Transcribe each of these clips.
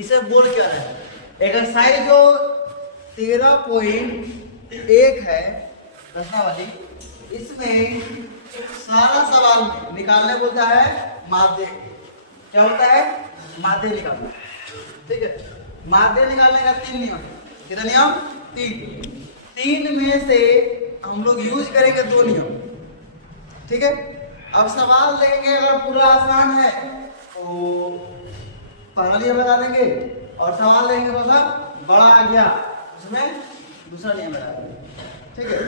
इसे बोल क्या रहे हैं? एक्सरसाइज जो 13.1 है रचना वाली, इसमें सारा सवाल में निकालने बोलता है माध्य। क्या होता है? माध्य निकालना। ठीक है, माध्य निकालने का 3 नियम है। कितना नियम? 3 में से हम लोग यूज करेंगे 2 नियम। ठीक है, अब सवाल लेंगे, अगर पूरा आसान है तो पहला नियम लगा देंगे, और सवाल लेंगे तो सब बड़ा आ गया उसमें दूसरा नियम लगा देंगे। ठीक है,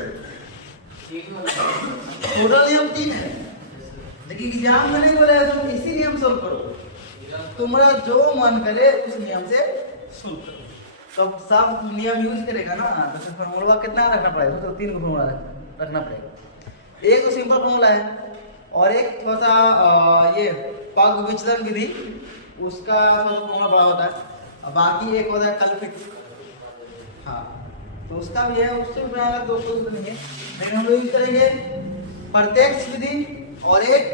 टोटल नियम 3 है, लेकिन एग्जाम में नहीं बोले तुम इसी नियम सोल्व करो, तुम्हारा जो मन करे उस नियम से सोल्व करो। तो सब नियम यूज करेगा ना, तो फॉर्मूला कितना रखना पड़ेगा? तो 3 फॉर्मूला रखना पड़ेगा। एक तो सिंपल फॉर्मूला है, और एक थोड़ा सा ये पग विचलन विधि, उसका फॉर्मूला बड़ा होता है, और बाकी एक होता है कल्पित। हाँ, तो उसका भी है, उससे भी बनाएगा, तो नहीं है, लेकिन हम लोग यूज करेंगे प्रत्यक्ष विधि और एक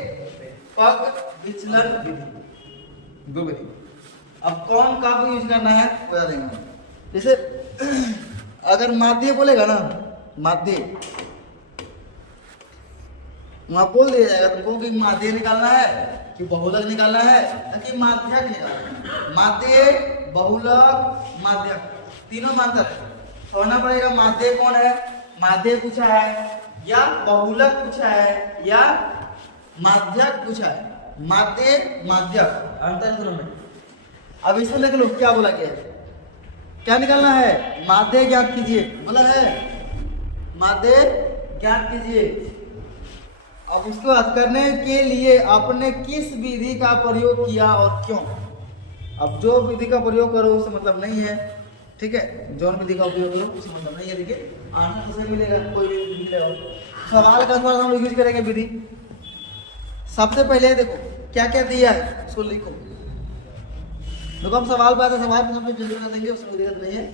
पग विचलन विधि, 2 विधि। अब कौन कब यूज करना है बता देंगे हम। जैसे अगर माध्य बोलेगा ना, माध्य वहां बोल दिया जाएगा तुमको कि माध्य निकालना है कि बहुलक निकालना है कि माध्यक निकालना है। माध्य, बहुलक, माध्यक तीनों में अंतर है, समझना पड़ेगा। माध्य कौन है? माध्य पूछा है या बहुलक पूछा है या माध्यक पूछा है? माध्य, माध्यक, अंतर दोनों में। अब इसमें देख लो क्या बोला गया है, क्या निकालना है? माध्य ज्ञात कीजिए, बोला है माध्य ज्ञात कीजिए। अब उसको बात करने के लिए आपने किस विधि का प्रयोग किया और क्यों? अब जो विधि का प्रयोग करो उससे मतलब नहीं है। ठीक है, जो विधि का उपयोग करो उससे मतलब नहीं है। देखिए आंसर तो सही मिलेगा, कोई भी मिलेगा। सवाल का थोड़ा हम यूज करेंगे विधि। सबसे पहले देखो क्या क्या दिया है, उसको लिखो। देखो हम सवाल पे आते, सवाल पे हम जल्दी कर देंगे, उसमें दिक्कत नहीं है।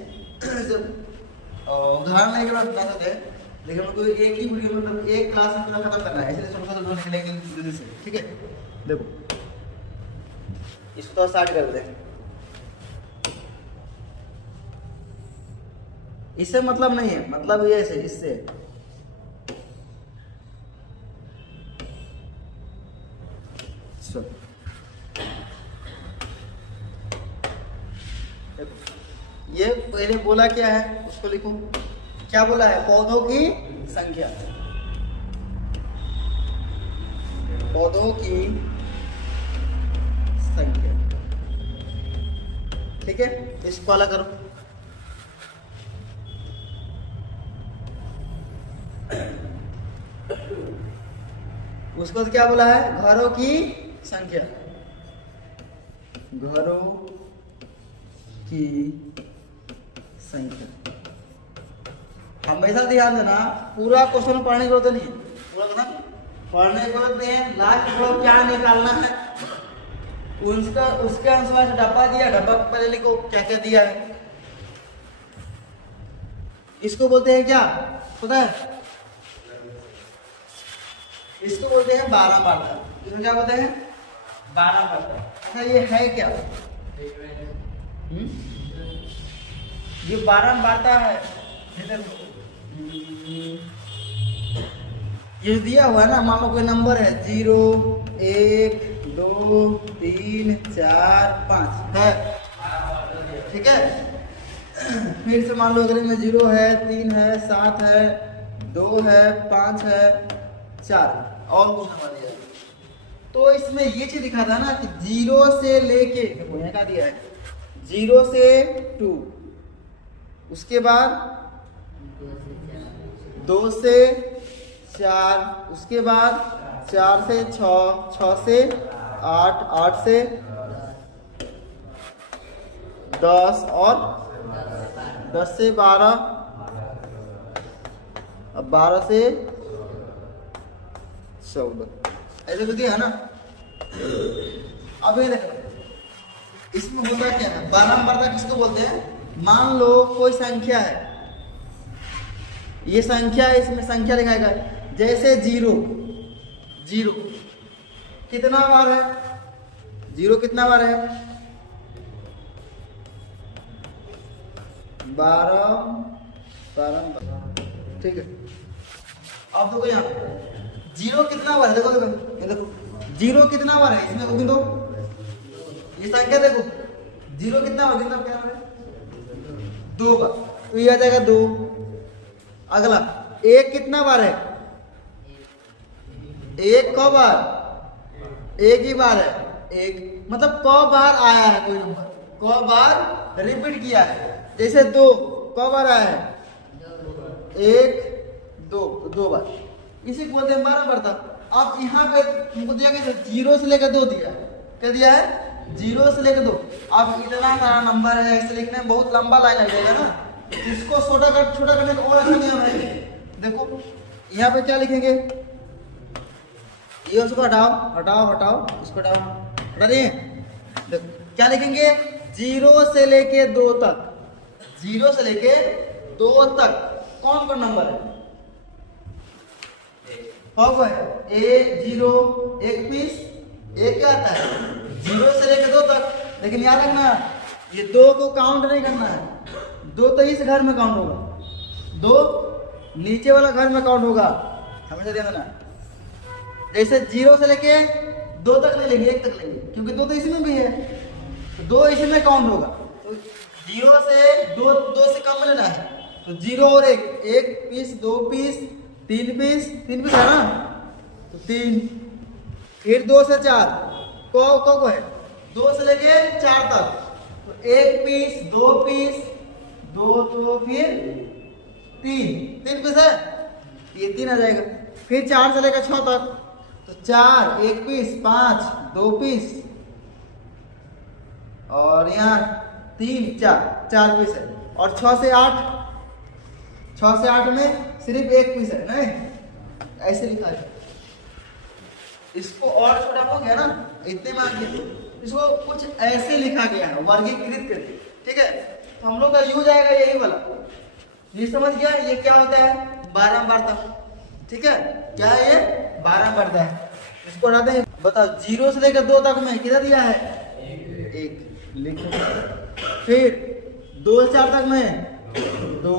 उदाहरण लेके बता सकते हैं, लेकिन हमको एक ही वीडियो में, मतलब एक क्लास में पूरा खत्म करना है, इसलिए छोटा छोटा निकलेंगे जल्दी से। ठीक है, देखो इसको तो स्टार्ट कर दें। इससे मतलब नहीं है, मतलब ये से इससे ये पहले बोला क्या है उसको लिखो। क्या बोला है? पौधों की संख्या, पौधों की संख्या। ठीक है, इसको अलग करो। उसको क्या बोला है? घरों की संख्या, घरों की संख्या। हमेशा ध्यान देना, पूरा क्वेश्चन पढ़ने की जरूरत नहीं है, पूरा ना पढ़ने की जरूरत नहीं है। लास्ट में क्या निकालना है उसका, उसके अनुसार डब्बा दिया, डब्बा पहले लिखो क्या क्या दिया है। इसको बोलते हैं क्या पता है? इसको बोलते हैं 12 बारता। इसको क्या बोलते हैं? 12 बारता। अच्छा ये है क्या? ये 12 बारता है। ये दिया हुआ है ना, मान लो कोई नंबर है 0 1 2 3 4 5 है। ठीक है, फिर से मान लो अगर में 0 है, 3 है, 7 है, 2 है, 5 है, 4 और कुछ नंबर दिया। तो इसमें ये चीज दिखा था ना कि 0 से लेके, देखो यहाँ का दिया है 0 से 2, उसके बाद 2 से 4, उसके बाद 4 से 6, 6 से 8, 8 से 10 और 10 से 12, अब 12 से 14, ऐसे तो दिया है ना। अब ये देखो इसमें होता क्या है? 12 बारता किसको बोलते हैं? मान लो कोई संख्या है, ये संख्या है, इसमें संख्या दिखाएगा जैसे 0 0 कितना बार है? 0 कितना बार है? 12 12 ठीक है। अब देखो यहाँ जीरो कितना बार है, देखो देखो ये देखो जीरो कितना बार है इसमें, देखो गिनो ये संख्या देखो जीरो कितना बार, गिनो क्या है 2 बार, तो ये आ जाएगा 2। अगला एक कितना बार है, एक क बार, एक ही बार है, एक मतलब क बार आया है कोई नंबर, क बार रिपीट किया है। जैसे 2 क बार आया है, 1 2 2 बार, इसी को बोलते हैं 12 बार था। अब यहाँ पे तुमको दिया गया 0 से लेकर 2 दिया, क्या दिया है 0 से लेकर 2। अब इतना सारा नंबर है, इसे लिखने में बहुत लंबा लाइन लग जाएगा ना, इसको छोटा करने का और अच्छा नियम है। देखो यहाँ पे क्या लिखेंगे, ये उसको हटाओ हटाओ हटाओ, इसको हटाओ, हटा दिए। देखो क्या लिखेंगे 0 से लेके 2 तक, 0 से लेके 2 तक कौन कौन नंबर है, कौन है A0 एक पीस, एक क्या आता है 0 से लेके 2 तक। लेकिन याद रखना ये 2 को काउंट नहीं करना है, 2 तो इस घर में काउंट होगा, 2 नीचे वाला घर में काउंट होगा, हमेशा ध्यान देना। जैसे 0 से लेके 2 तक नहीं लेंगे, 1 तक लेंगे, क्योंकि 2 तो इसमें भी है, तो 2 इसमें काउंट होगा। तो 0 से 2 से कम लेना है, तो 0 और 1, 1 पीस, 2 पीस, 3 पीस, 3 पीस है ना, तो 3। फिर 2 से 4 को है 2 से लेके 4 तक, तो 1 पीस, 2 पीस, 2 तो फिर 3 पीस है, ये 3 आ जाएगा। फिर 4 से लेकर 6 तक, तो 4 1 पीस, 5 2 पीस, और यहाँ 3 4 पीस है। और 6 से 8 में सिर्फ 1 पीस है, नहीं ऐसे लिखा है। इसको और छोटा हो गया ना, इतने मान लीजिए, इसको कुछ ऐसे लिखा गया है वर्गीकृत करके, ठीक है। तो हम लोग का यूज आएगा यही वाला, ये समझ गया ये क्या होता है 12 बार था, ठीक है। क्या है ये 12 बार था। इसको हटाते हैं, बताओ 0 से लेकर 2 तक में कितना दिया है 1, लिखो। फिर 2 से 4 तक में 2,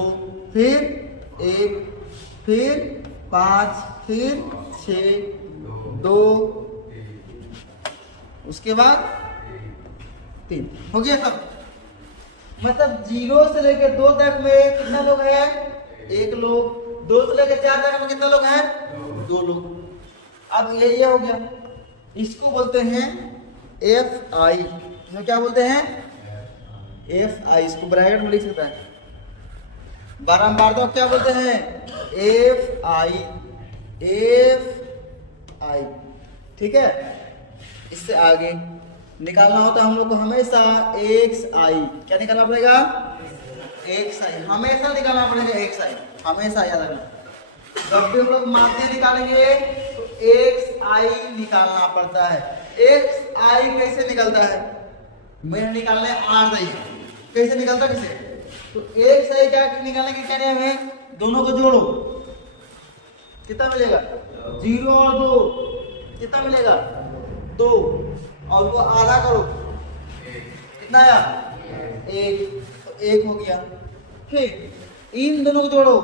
फिर 1, फिर 5, फिर 6 2, उसके बाद 3, हो गया सब। मतलब 0 से लेकर 2 तक में कितना लोग हैं 1 लोग, 2 से लेकर 4 तक में कितना लोग हैं 2 लोग। अब ये हो गया, इसको बोलते हैं FI, इसको क्या बोलते हैं FI, इसको ब्रैकेट में लिख सकता है 12 बार, तो क्या बोलते हैं FI, ठीक है। इससे आगे निकालना होता है हम लोग को हमेशा XI, क्या निकालना पड़ेगा XI, हमेशा निकालना पड़ेगा XI, हमेशा याद रखना। जब भी हम लोग माध्य निकालेंगे तो XI निकालना पड़ता है। XI कैसे निकलता है, मेरे निकालने आ रही है, कैसे निकलता है किसे, तो XI क्या निकालने के क्या नियम है, दोनों को जोड़ो, कितना मिलेगा 0 और 2, कितना मिलेगा 2, और वो आधा करो, कितना आया 1, तो 1 हो गया। फिर इन दोनों को जोड़ो,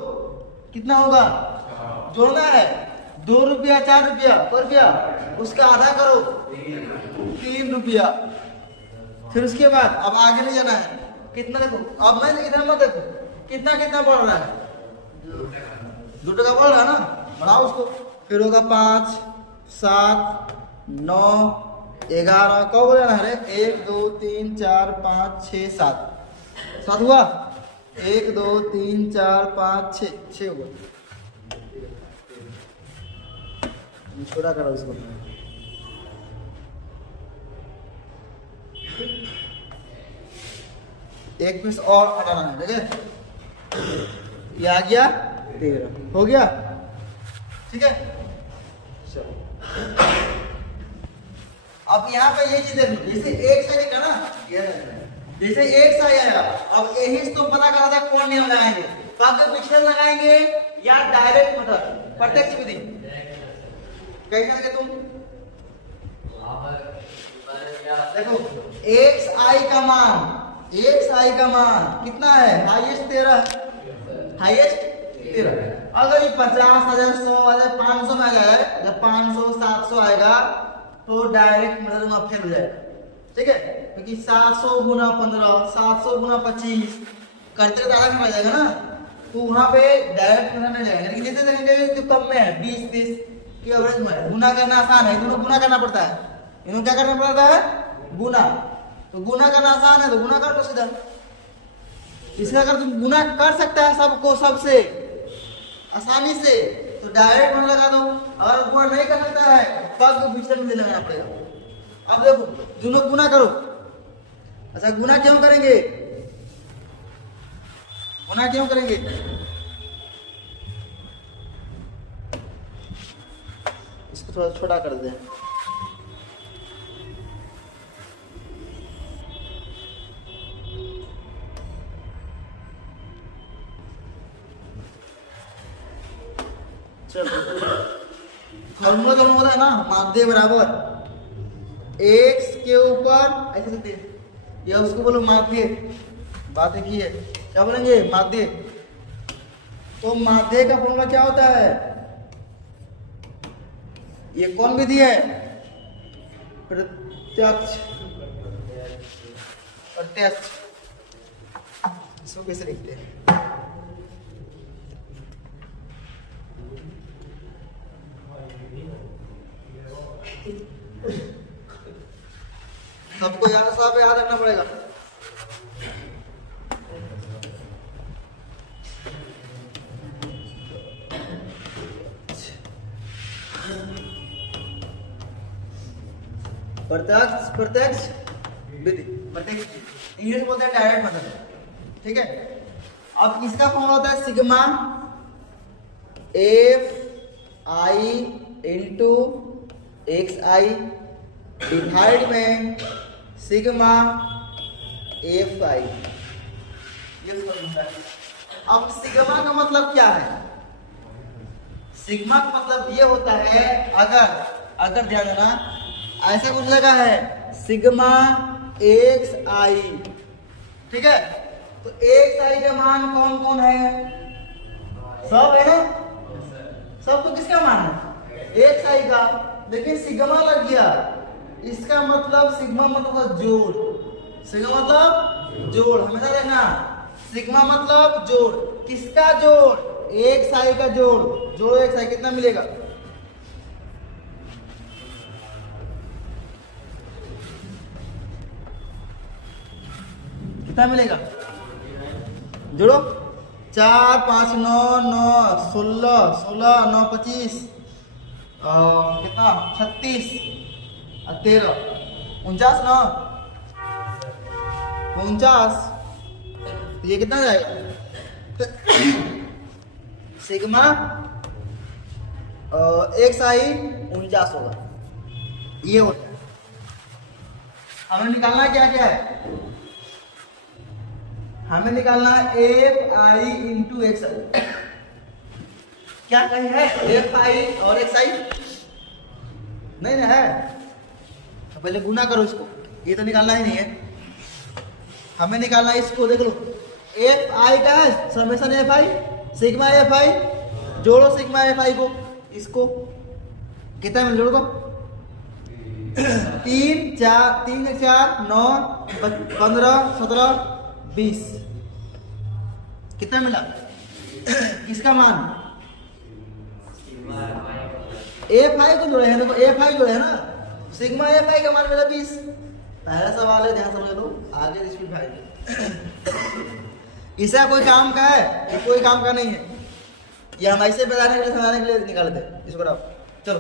कितना होगा, जोड़ना है 2 रुपया 4 रुपया पर रुपया, उसका आधा करो 3 रुपया। फिर उसके बाद अब आगे नहीं जाना है, कितना देखो, अब मैं इधर मत देखो, कितना कितना बढ़ रहा है 2 टका बढ़ रहा है ना, बढ़ाओ उसको। फिर होगा 5 7 9 11, कब हो जाना है 1 2 3 4 5 6 7 हुआ, 1 2 3 4 5 6 हुआ। छोटा करो इसको, एक पीस और हटाना है, ठीक है। ये आ गया 13, हो गया, ठीक है। अब यहाँ पे ये चीज देखो, जैसे एक साइड का ना, जैसे एक साइड आया, अब यही से तुम पता करा था कौन नियम लगाएंगे, पाके पिक्चर लगाएंगे या डायरेक्ट मतलब प्रत्यक्ष विधि, कैसे करेंगे तुम देखो XI का मान एक्स आई का मान कितना है, हाईएस्ट 13, हाईएस्ट 13। अगर ये 50,000, 100,000, 500 में आ जाए, जब 500 700 आएगा तो डायरेक्ट मतलब वहां फेल हो जाएगा, ठीक है, क्योंकि 700 गुना 15, 700 गुना 25 करते तो आधा आ जाएगा ना, तो वहां पे डायरेक्ट नहीं जाएगा। लेकिन जैसे देखेंगे जो कम में है 20 30 की एवरेज में, गुना करना आसान है, दोनों गुना करना पड़ता है, इन्होंने क्या करना पड़ता है, गुना। तो गुना करना आसान है तो गुना कर दो सीधा। इसका अगर तुम गुना कर सकता है सबको सबसे आसानी से तो डायरेक्ट गुना लगा दो, अगर गुना नहीं कर सकता है पग विचलन में लगाना पड़ेगा। अब देखो दोनों गुना करो। अच्छा गुना क्यों करेंगे, गुना क्यों करेंगे, इसको थोड़ा छोटा कर दें। फॉर्मूला दोनों होता है ना, माध्य बराबर x के ऊपर ऐसे लिखते हैं, या उसको बोलो माध्य, बात एक ही है, क्या बोलेंगे माध्य। तो माध्य का फॉर्मूला क्या होता है, ये कौन विधि है, प्रत्यक्ष, प्रत्यक्ष। इसको कैसे लिखते हैं, सबको सब याद रखना पड़ेगा। प्रत्यक्ष, प्रत्यक्ष विधि, प्रत्यक्ष इंग्लिश बोलते हैं डायरेक्ट मेथड, ठीक है। अब इसका फॉर्मूला होता है sigma F I into X I divide में सिग्मा एफ आई, ये फॉर्मूला है। अब सिग्मा का मतलब क्या है, सिग्मा का मतलब ये होता है, अगर ध्यान देना ऐसा कुछ लगा है सिग्मा एक्स आई, ठीक है, तो एक्स आई का मान कौन कौन है, सब है ना, सब तो किसका मान है, एक्स आई का, लेकिन सिग्मा लग गया, इसका मतलब सिग्मा मतलब जोड़, सिग्मा मतलब जोड़, हमेशा देखना सिग्मा मतलब जोड़, किसका जोड़, एक्स आई का जोड़, जोड़ो एक्स आई कितना मिलेगा, कितना मिलेगा, जोड़ो 4 5 9 9 16 16 9 25 कितना 36 और 13 49 ना 49, तो ये कितना जाएगा सिग्मा एक्स आई 49 होगा, ये होता है। हमें निकालना क्या क्या है, हमें निकालना है एफ आई इंटू एक्स आई, क्या कहीं है एफ आई और एक्स आई, नहीं ना है, तो पहले गुना करो इसको, ये तो निकालना ही नहीं है, हमें निकालना है इसको, देख लो एफ आई का है summation F I sigma F आई, जोड़ो सिग्मा एफ आई को, इसको कितना में जोड़ दो 3 4 3 4 9 15 17 20, कितना मिला किसका मान, एफ आई को जोड़े हैं, देखो एफ आई जोड़े है ना, सिग्मा एफ आई का मान मिला 20। पहला सवाल है, ध्यान समझ लो, आगे स्पीड भाई इसका कोई काम का है, ये कोई काम का नहीं है, ये हम ऐसे बताने के लिए समझाने के लिए निकालते हैं इसको। चलो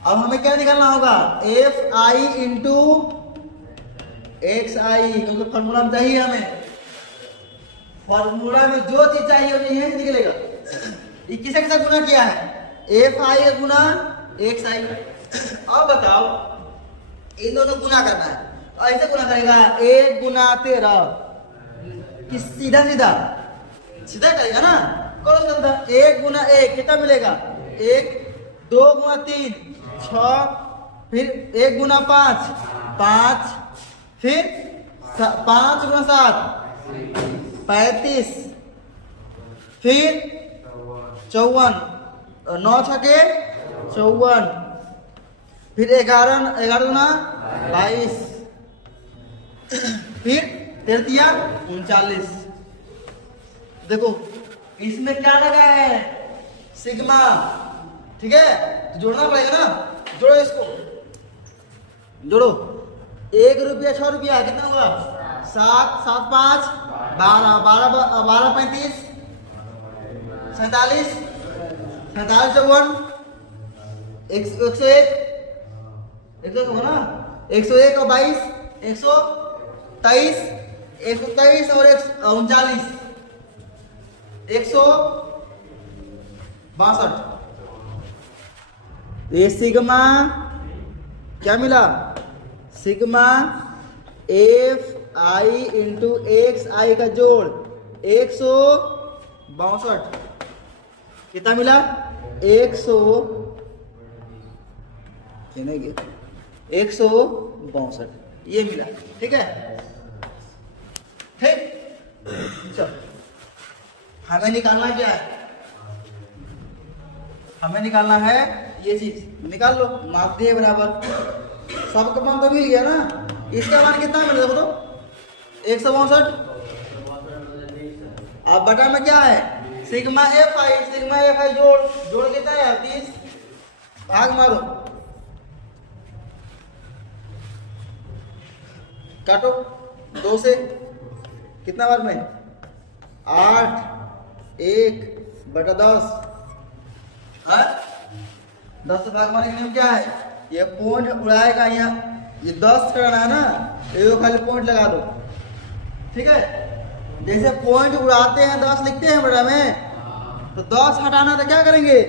अब हमें क्या निकालना होगा, एफ आई इंटू एक्स आई, क्योंकि फॉर्मूला में चाहिए, हमें फॉर्मूला में जो चीज चाहिए वो यही निकलेगा। ये किसे किसे गुना किया है, एफ आई का गुना एक्स आई। अब बताओ इन दोनों गुना करना है, ऐसे गुना करेगा 1 गुना 13, किस सीधा सीधा सीधा करेगा ना, कौन सा 1 गुना 1 कितना मिलेगा 1, 2 गुना 3 6, फिर 1 गुना 5 5, फिर 5 गुना 7 35, फिर 54, 9 छके 54, फिर 11 गुना 22, फिर 13 39। देखो इसमें क्या लगा है, सिग्मा, ठीक है, तो जोड़ना पड़ेगा ना। जोड़ो इसको, जोड़ो। 1 रुपया 6 रुपया कितना हुआ, 7 7 5 12 12 12 35 47 47 54 101 होगा ना, 101 और 22 123 123 और 39 162। ये सिग्मा क्या मिला, sigma F I into X I का जोड़ 162। कितना मिला, 162, ये मिला। ठीक है, ठीक। चलो हमें निकालना क्या है, हमें निकालना है ये चीज, निकाल लो। माध्य बराबर सबका मान तो मिल गया ना, इसका मान कितना मिल देखो तो 162। अब बटा में क्या है, सिग्मा एफ आई जोड़ कितना है 30, भाग मारो, काटो 2 से, कितना बार में 8 1 बटा 10, 10 से भाग मारने के नियम क्या है, ये पॉइंट उड़ाएगा यहाँ, ये 10 करना है ना, ये खाली पॉइंट लगा दो। ठीक है, जैसे पॉइंट उड़ाते हैं 10 लिखते हैं बड़ा में, तो 10 हटाना तो क्या करेंगे,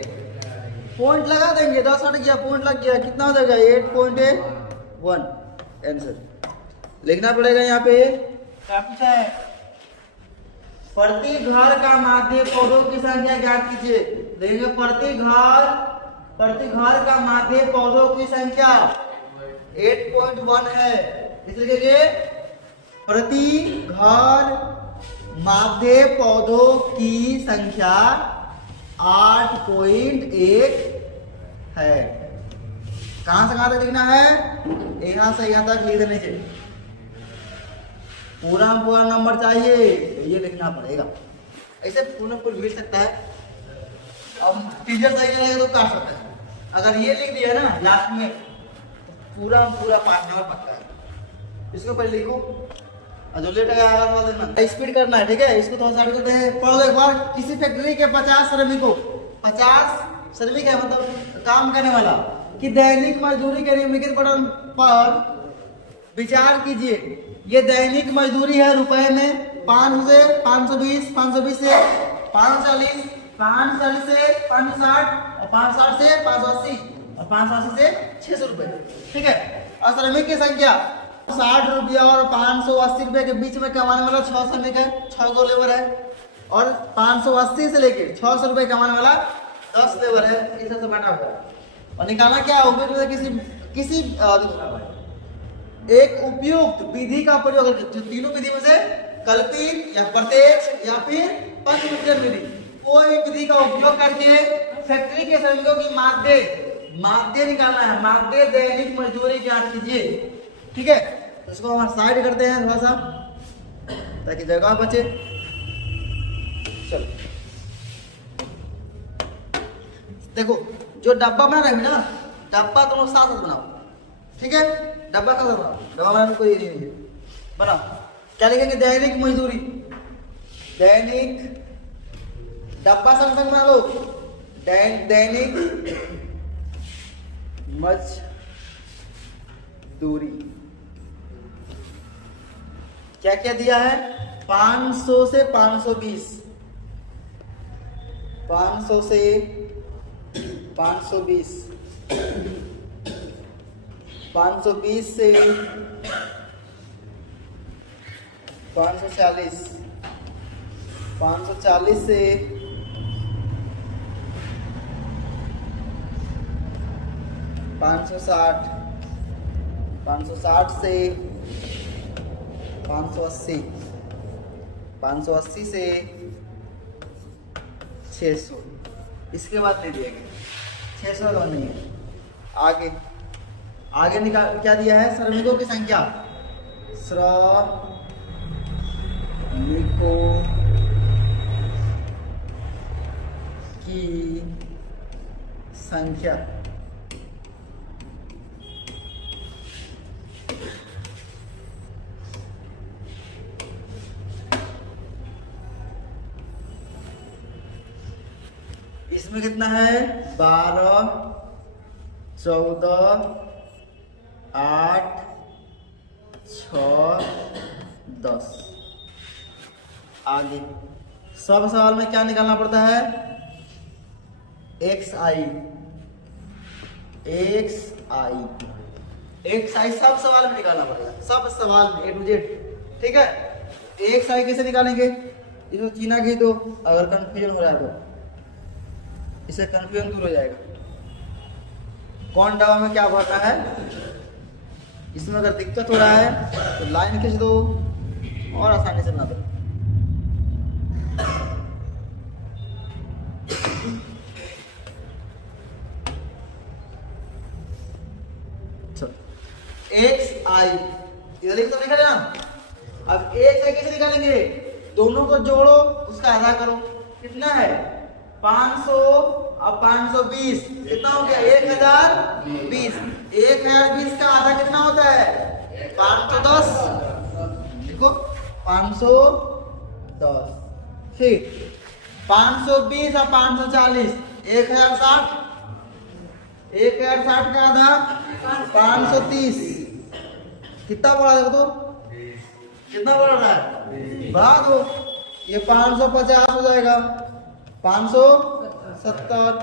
पॉइंट लगा देंगे। 10 हट गया, पॉइंट लग गया, कितना हो जाएगा 8.1 आंसर लिखना पड़ेगा। यहाँ पे क्या पूछा है, प्रति घर का माध्य पौधों की संख्या ज्ञात कीजिए। देखेंगे प्रति घर का माध्य पौधों की संख्या 8.1 है, इसलिए प्रति घर माध्य पौधों की संख्या 8.1 है। कहां से कहां तक लिखना है, यहां से यहां तक लिख देने चाहिए, पूरा नंबर चाहिए, ये लिखना पड़ेगा। ऐसे पूरा मिल सकता है, अब टीचर सही लगेगा तो काट सकता है। अगर ये लिख दिया ना लास्ट में, तो पूरा 5 नंबर पक्का है। इसको पहले लिखो, जो लेट आएगा स्पीड करना है। ठीक है, इसको थोड़ा साइड करते हैं, पढ़ लो एक बार। किसी फैक्ट्री के 50 श्रमिकों, 50 श्रमिक है मतलब काम करने वाला, कि दैनिक मजदूरी के निम्नलिखित पर विचार कीजिए। ये दैनिक मजदूरी है रुपए में, 500 से 520, 520 से 540, 540 से 560, और 560 से 580, और 580 से 600 रुपए। ठीक है, और श्रमिक की संख्या 60 रुपया और 580 रुपए के बीच में कमाने वाला 6 श्रमिक है, 6 लेबर है, और 580 से लेके 600 रुपए कमाने वाला 10 लेबर है। इस तरह से बांटा हुआ है। और निकालना क्या है, किसी एक उपयुक्त विधि का प्रयोग करके, जो तीनों विधि में से कल्पित या प्रत्यक्ष या फिर पंचमुद्रण विधि, कोई विधि का उपयोग करके फैक्ट्री के श्रमिकों की माध्य निकालना है। माध्य दैनिक मजदूरी ज्ञात कीजिए। ठीक है, तो इसको हम साइड करते हैं थोड़ा सा ताकि जगह बचे। चलो देखो, जो डब्बा बना रहे ना, डब्बा तुम लोग साथ बनाओ। ठीक है, डब्बा का बनाओ, डब्बा बनाने कोई नहीं है, बनाओ। क्या लिखेंगे, दैनिक मजदूरी, दैनिक, डब्बा संग बना लो, दैनिक मजदूरी। क्या क्या दिया है, 500 से 520, 500 से 520, 520 से 540, 540 से 560, 560 से 580, 580 से 600, इसके बाद नहीं दिएगा, 600 का नहीं है। आगे आगे निकाल क्या दिया है, श्रमिकों की संख्या, श्रमिकों की संख्या, इसमें कितना है, 12, 14, 8, 6, 10। आगे सब सवाल में क्या निकालना पड़ता है, XI, सब सवाल में निकालना पड़ेगा, सब सवाल में A to Z, ठीक है। XI कैसे निकालेंगे, इसको चीना की दो, अगर कंफ्यूजन हो रहा है तो इससे कंफ्यूजन दूर हो जाएगा। कौन दवा में क्या भरना है, इसमें अगर दिक्कत हो रहा है तो लाइन खींच दो और आसानी से बना दो। XI इधर लिख तो निकाले ना। अब XI कैसे निकालेंगे, दोनों को जोड़ो, उसका आधा करो, कितना है 500 और 520, कितना हो गया 1020। 1020 का आधा कितना होता है 510, देखो 510। फिर 520 और 540 1060, 1060 का आधा 530, कितना बढ़ा है तो, कितना बढ़ रहा है, बढ़ा दो, ये 550 हो जाएगा, 570,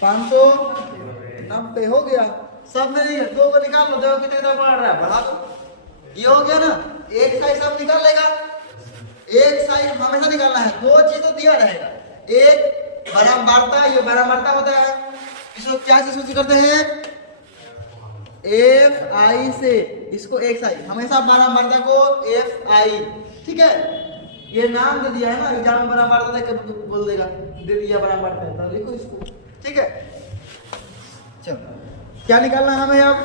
590 हो गया। सब में दो को निकाल लो, देखो कितना बढ़ रहा है, बढ़ा दो, ये हो गया ना। एक साइड सब निकाल लेगा, एक साइड हमेशा निकालना है, दो चीज तो दिया रहेगा, एक बराबरता, ये बराबरता होता है, इसको क्या से सूची करते हैं, FI से, इसको XI, हमेशा बराबरता को FI, ठीक है। ये नाम दे दिया है ना, एग्जाम में बराबरता देख के बोल देगा, दे दिया बराबरता है, तो लिखो इसको, ठीक है। चलो क्या निकालना हमें, अब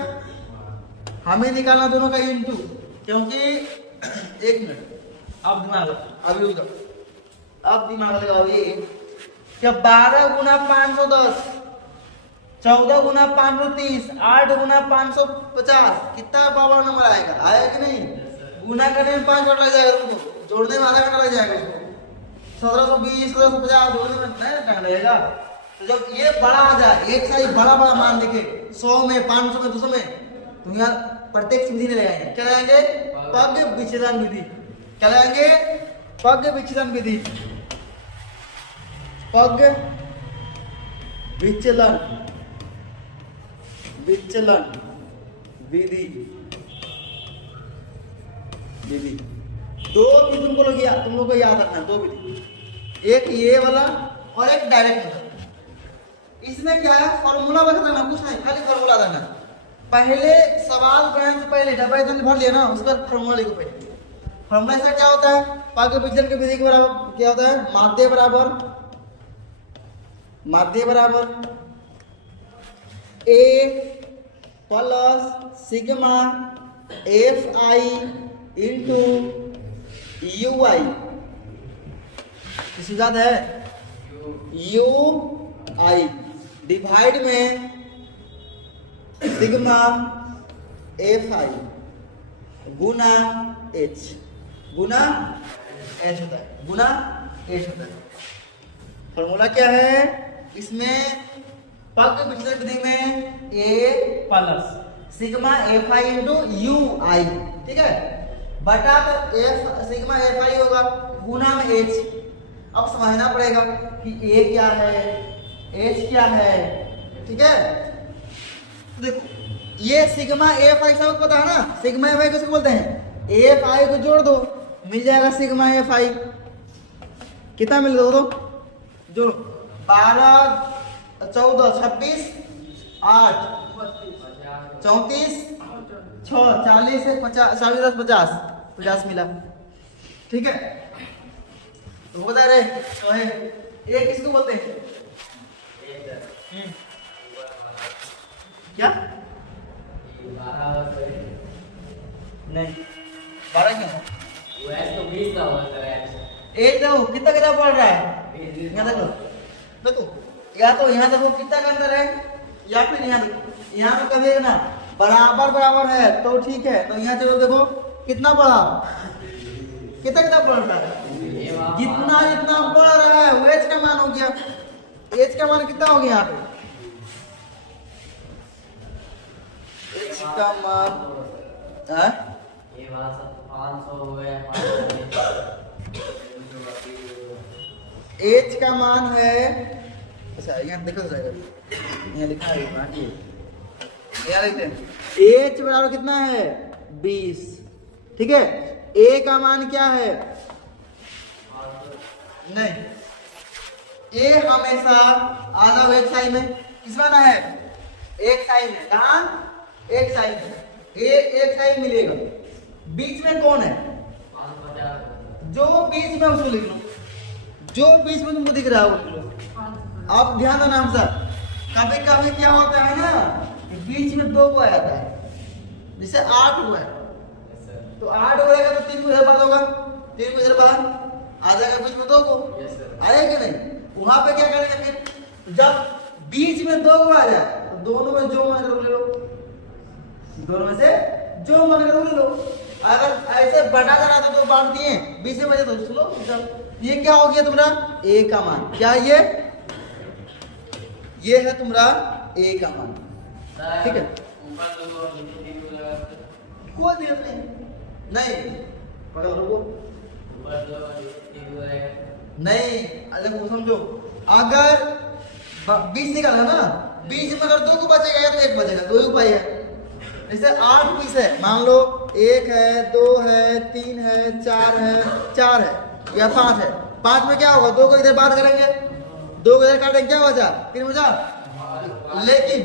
हमें निकालना दोनों का इंटू, क्योंकि एक मिनट, अब दिमाग अभी उधर, अब दिमाग लगाओ, ये क्या 12 गुना 510, 14 गुना 530, 8 गुना 550, कितना पावर नंबर आएगा, आया कि नहीं। गुना करने में 5 मिनट लग जाएगा तुमको, जोड़ने में आधा घंटा लग जाएगा उसको, 1720, 1750 जोड़ने में नहीं टाइम लगेगा। तो जब ये बड़ा आ जाए, एक साइज बड़ा बड़ा मान लिखे, 100 में, 500 में, 200 में, तो यहाँ प्रत्यक्ष विधि नहीं लगाएंगे, क्या लगाएंगे, पग विच्छेदन विधि, क्या लगाएंगे, पग विच्छेदन विधि, पग विचलन विधि, दो भी तुम लोग को याद रखना है, दो विधि, एक ये वाला और एक डायरेक्ट मेथड। इसमें क्या है, फॉर्मूला बताना, कुछ नहीं, खाली फॉर्मूला देना। पहले सवाल करने से पहले डब्बा भर लिया ना, उसका फॉर्मूला लिखो पहले। फॉर्मूला से क्या होता है, पग विचलन की विधि के बराबर क्या होता है, माध्य बराबर A plus sigma FI into UI, किसी याद है, UI डिवाइड में सिग्मा FI गुना H होता है, फॉर्मूला क्या है इसमें, पग विचलन विधि में A plus sigma FI into UI, ठीक है, बटा तो सिग्मा FI होगा, गुना में H। अब समझना पड़ेगा कि A क्या है, H क्या है, ठीक है। देखो ये सिग्मा FI सबको पता है ना, सिग्मा FI किसको बोलते हैं, FI को जोड़ दो, मिल जाएगा सिग्मा FI, कितना मिल दो जोड़ो, 12, 14, 26, 8, 34, 6, 40, 50, 50 मिला, ठीक है, तो बता रहे तो है ए किसको बोलते हैं? क्या नहीं 12 क्यों? तो 20 का होता है। एक देखो कितना कितना पड़ रहा है, यहाँ देखो देखो, या तो यहाँ देखो कितना का अंतर है, या फिर यहाँ देखो, यहाँ पे कभी ना बराबर बराबर है तो ठीक है, तो यहाँ चलो देखो कितना बढ़ा, कितना कितना बढ़ रहा है, जितना जितना बढ़ रहा है वो एच का मान हो गया। एच का मान कितना हो गया यहाँ पे? एच का मान ये बात 500 हो गया। एच का मान है, अच्छा यहाँ देखो जाएगा, यहाँ लिखा है यहाँ लिखते हैं एच बराबर कितना है 20, ठीक है। ए का मान क्या है? नहीं, ए हमेशा आधा एक साइन में किस माना है? एक साइन है, कहा एक साइन है, ए एक साइन मिलेगा। बीच में कौन है? जो बीच में उसको लिख लो, जो बीच में तुमको दिख रहा है वो लिख लो। आप ध्यान देना हमसे, कभी कभी क्या होता है ना, बीच में 2 को आ जाता है, जैसे 8 हुआ है तो 8 हो जाएगा तो 3 को इधर बाहर होगा, 3 को इधर बाहर आ जाएगा, बीच में 2 को आएगा कि नहीं? वहां पे क्या करेंगे फिर? जब बीच में 2 को आ जाए तो दोनों में जो मन कर ले लो, दोनों में से जो मन कर ले लो। अगर ऐसे बढ़ा जा रहा तो बांट दिए, बीच में बचे तो सुनो, ये क्या हो गया तुम्हारा ए का मान? क्या ये है तुम्हारा ए का मान, ठीक है। कोई दिक्कत नहीं, पकड़ लो नहीं, अलग वो समझो, अगर 20 निकाला ना, 20 में अगर 2 को बचेगा तो 1 बचेगा, 2 ही उपाय है। जैसे 8 पीस है, मान लो 1 है, 2 है, 3 है, 4 है, 4 है या 5 है। 5 में क्या होगा? 2 को इधर बात करेंगे, 2 को इधर काटेंगे, क्या बचा? 3 बचा। लेकिन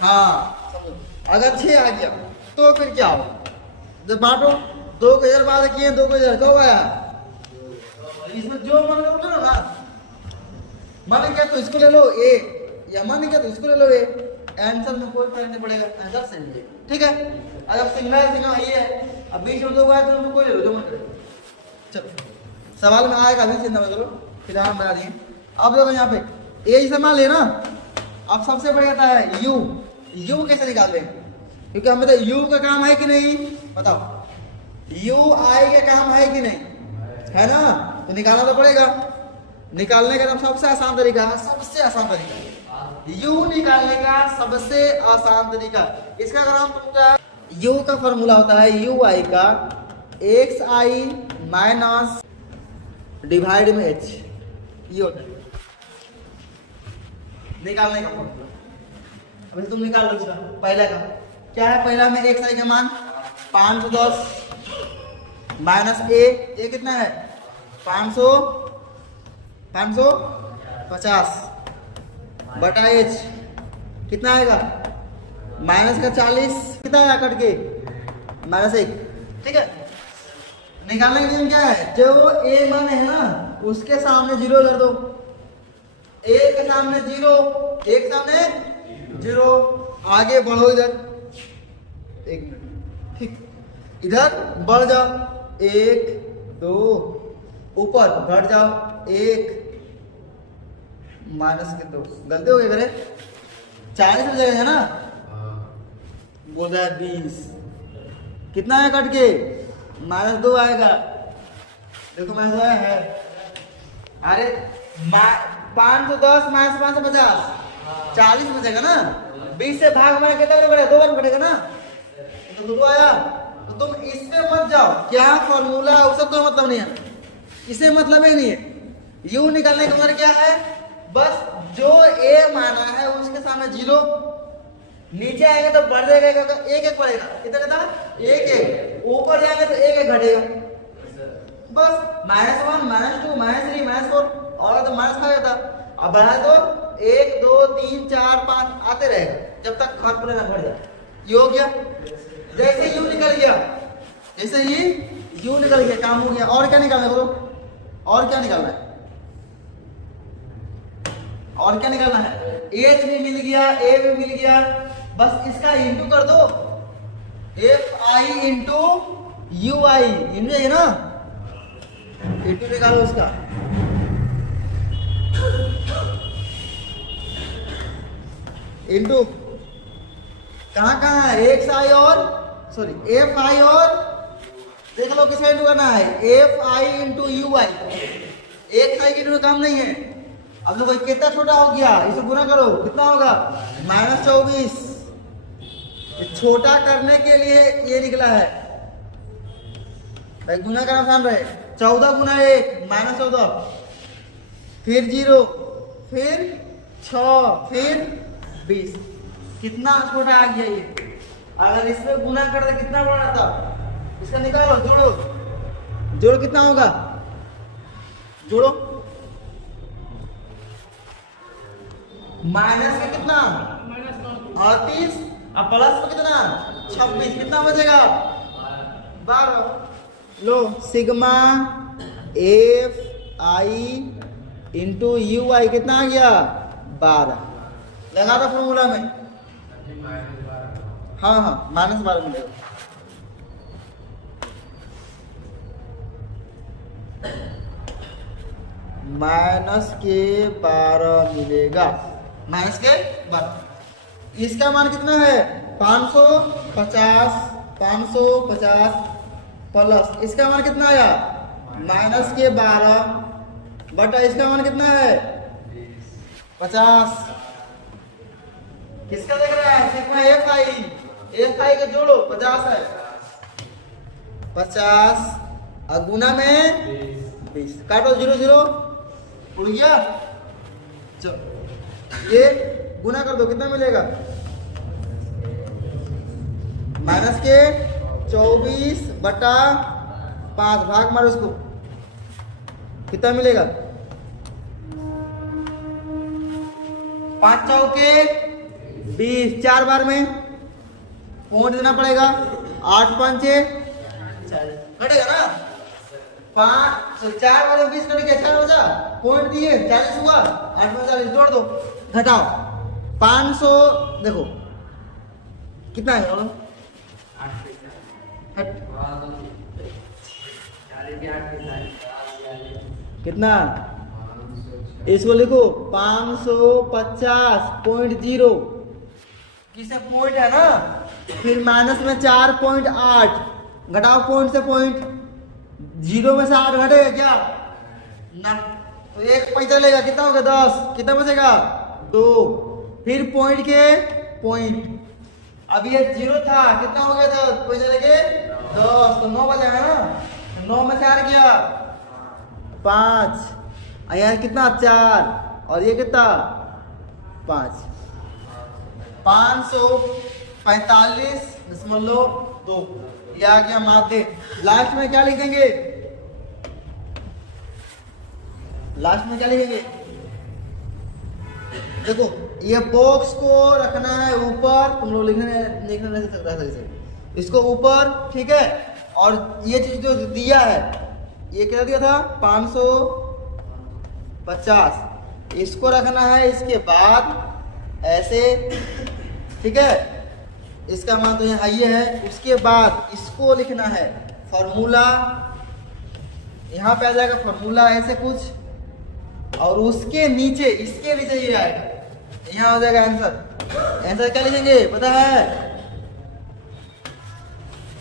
हाँ समझो, अगर 6 आ गया तो फिर क्या हो? जब बांटो 2 को इधर बात किए, 2 को इधर कब आया? इसमें जो मन कर लो ना, मन क्या तो इसको ले लो ए, या मन क्या तो इसको ले लो ए, आंसर में कोई फर्क नहीं पड़ेगा, आंसर सेम है, ठीक है। अगर सिंगल ये है, अब बीच में 2 को आया तो कोई ले लो जो मन करे। चलो सवाल में आएगा, अभी चिंता मत करो, फिर हम बता दिए। अब देखो यहाँ पे ए जैसे मान लेना, अब सबसे बढ़िया आता है यू। यू कैसे निकालते हैं? क्योंकि हमें तो यू का काम है कि नहीं, बताओ, यू आई का काम है कि नहीं, है ना? तो निकालना तो पड़ेगा। निकालने का सबसे आसान तरीका है, सबसे आसान तरीका यू निकालने का सबसे आसान तरीका, इसका अगर हम तुमका यू का फॉर्मूला होता है यू आई का एक्स आई माइनस डिवाइड में एच, ये होता है निकालने का फॉर्मूला। अभी तुम निकाल लो इसका पहला का क्या है? पहला में एक्स आई का मान 510 माइनस ए कितना है? 550 बटा एच कितना आएगा? माइनस का 40 कितना आया कट के? -1, ठीक है। निकालने के लिए क्या है? जो ए मान है ना उसके सामने 0 कर दो, ए के सामने 0, एक सामने 0, आगे बढ़ो इधर 1 मिनट, ठीक, इधर बढ़ जाओ 1 2, ऊपर घट जाओ 1 माइनस के 2, गलती हो गई करे 40 हो जाएगा ना, बोल रहा है 20, कितना है कट के? -2 आएगा, देखो -2 है, अरे 510 माइनस 550 40 बचेगा ना, 20 से भाग में कितना कटेगा? 2 बार कटेगा ना, तो 2 आया। तो तुम इससे मत जाओ, क्या फॉर्मूला उससे कोई मतलब नहीं है, इसे मतलब ही नहीं है। यू निकालने का मतलब क्या है? बस जो ए माना है उसके सामने 0, नीचे आएगा तो बढ़ जाएगा, 1 पड़ेगा, कितना कितना? 1 ऊपर जाएंगे तो 1 घटेगा, बस -1 -2 -3 -4 और तो -5 था। अब बढ़ा दो 1 2 3 4 5 आते रहेगा जब तक खाद पूरा ना बढ़ जाए, ये हो गया। जैसे यू निकल गया, जैसे ही क्यों निकल गया, काम हो गया। और क्या निकालना है बोलो, और क्या निकालना है, और क्या निकालना है। एच भी मिल गया, ए भी मिल गया, बस इसका इंटू कर दो, F I into U I, into है ना, इंटू निकालो उसका। इंटू कहाँ कहाँ है, एक्स आई और सॉरी एफ आई और देख लो किसका इंटू करना है, F I into U I. X I के इंटू काम नहीं है। अब देखो कितना छोटा हो गया, इसे गुना करो, कितना होगा -24। छोटा करने के लिए ये निकला है भाई, गुना करना आसान रहे। 14 गुना 1 -14, फिर 0, फिर 6, फिर 20। कितना छोटा आ गया ये। अगर इसमें गुना कर दे कितना बड़ा था, इसका निकालो, जोड़ो, जोड़ो कितना होगा, जोड़ो। माइनस में कितना 38 और प्लस में कितना 26, कितना बचेगा 12। लो sigma F I into U I कितना आ गया 12। लगा दो फॉर्मूला में, हाँ हाँ -12 मिलेगा। -12 मिलेगा, -12। इसका मान कितना है 550, 550 प्लस इसका मान कितना आया -12 बटा इसका मान कितना है 50। किसका देख रहा है, सिग्मा एफ आई के जोड़ो 50 है, 50 और गुना में 20, काटो 0 0 उड़ गया। चलो ये गुना कर दो, कितना मिलेगा -24 बटा 5, भाग मारो उसको, कितना मिलेगा 5 चौके 20, 4 बार में पॉइंट देना पड़ेगा, 8 पंचे 40 कटेगा ना, 4 बार में 20 कट गया, 4 बचा, पॉइंट दिए 40 हुआ, 8 में 40 जोड़ दो, घटाओ 500। देखो कितना है बोलो, कितना, इसको लिखो 550.0, किसे पॉइंट है ना, फिर माइनस में 4.8 घटाओ पॉइंट से पॉइंट, 0 में से 8 घटेगा क्या ना, तो 1 पैसा लेगा, कितना होगा 10, कितना बचेगा 2, फिर पॉइंट के पॉइंट, अब ये 0 था, कितना हो गया 10 पैसा लेके 10, तो 9 बचेगा ना, 9 में से 8 गया 5, यहाँ कितना 4 और ये कितना 5, 545.2 ये आ गया माध्य। लास्ट में क्या लिखेंगे, लास्ट में क्या लिखेंगे, देखो ये बॉक्स को रखना है ऊपर, तुम लोग लिखने नहीं सकता सही से, इसको ऊपर, ठीक है। और ये चीज जो दिया है, ये क्या दिया था 550, इसको रखना है इसके बाद ऐसे, ठीक है, इसका मान तो यहाँ ये है, उसके बाद इसको लिखना है फॉर्मूला, यहाँ पे आ जाएगा फॉर्मूला ऐसे कुछ, और उसके नीचे इसके नीचे ये आएगा, यहाँ हो जाएगा आंसर। आंसर क्या लिखेंगे पता है,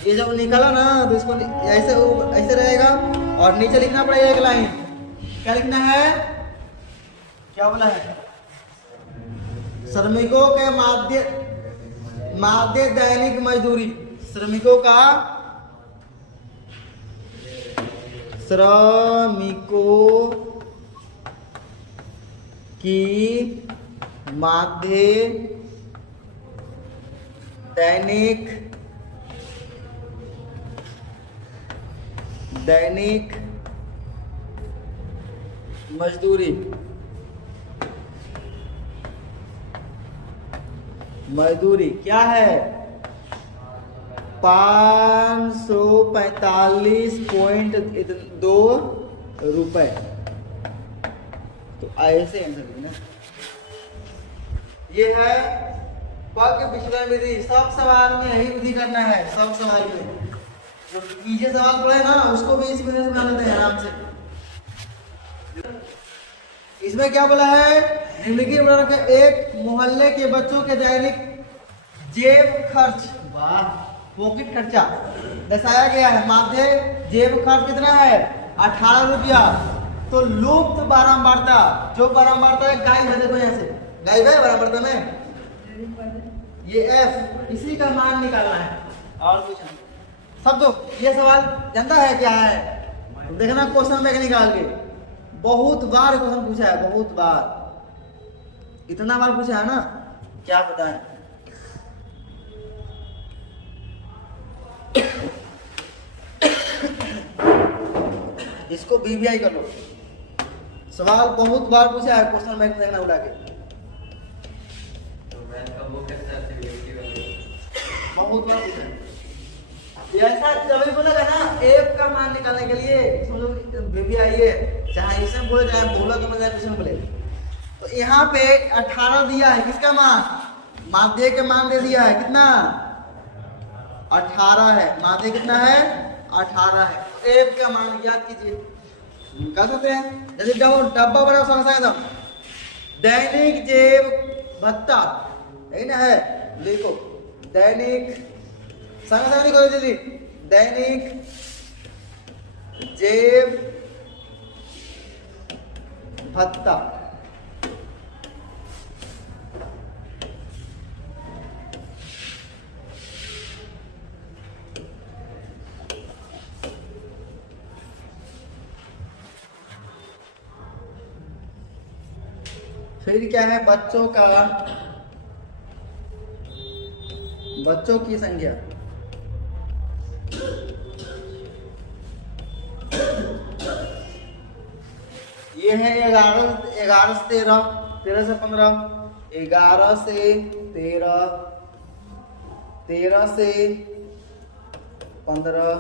ये जब निकाला ना तो इसको ऐसे ऐसे रहेगा, और नीचे लिखना पड़ेगा एक लाइन, क्या लिखना है, क्या बोला है, श्रमिकों के माध्य दैनिक मजदूरी, श्रमिकों की माध्य दैनिक मजदूरी क्या है 545.2 रुपए। तो ऐसे आंसर देना। ये है पग विचलन विधि। सब सवाल में यही विधि करना है, सब सवाल में। जो पीछे सवाल पड़े ना उसको भी इस विधि से बना लेते हैं आराम से। इसमें क्या बोला है, निम्नलिखित उदाहरण के एक मोहल्ले के बच्चों के दैनिक जेब खर्च, वाह, पॉकेट खर्चा दर्शाया गया है। माध्य जेब खर्च कितना है, 18 रुपया। तो लुप्त बारंबारता, जो बारंबारता है गायब है, देखो यहाँ से गायब है बारंबारता में, ये F, इसी का मान निकालना है और कुछ नहीं। सब तो ये सवाल जानता है क्या है, देखना क्वेश्चन में निकाल के। बहुत बार क्वेश्चन पूछा है, बहुत बार, इतना बार पूछा है ना, क्या बताएं। इसको BBI कर लो। सवाल बहुत बार पूछा है, क्वेश्चन बैंक देखना उड़ा के, बहुत बार पूछा है। ऐसा जब भी बोलेगा ना एफ का मान निकालने के लिए, समझो BBI है, चाहे इसमें बोले चाहे बोला के मतलब इसमें बोले। तो यहाँ पे 18 दिया है, किसका मान, माध्य के मान दे दिया है, कितना 18 है, माध्य कितना है 18 है। एफ का मान याद कीजिए, कर सकते हैं। जैसे डब्बा बड़ा एकदम, दैनिक जेब भत्ता, यही ना है, देखो दैनिक संग करो जल्दी, दैनिक जेब भत्ता, फिर क्या है, बच्चों की संख्या, ये है 11 से 13, 13 से 15, 11 से 13, 13 से 15,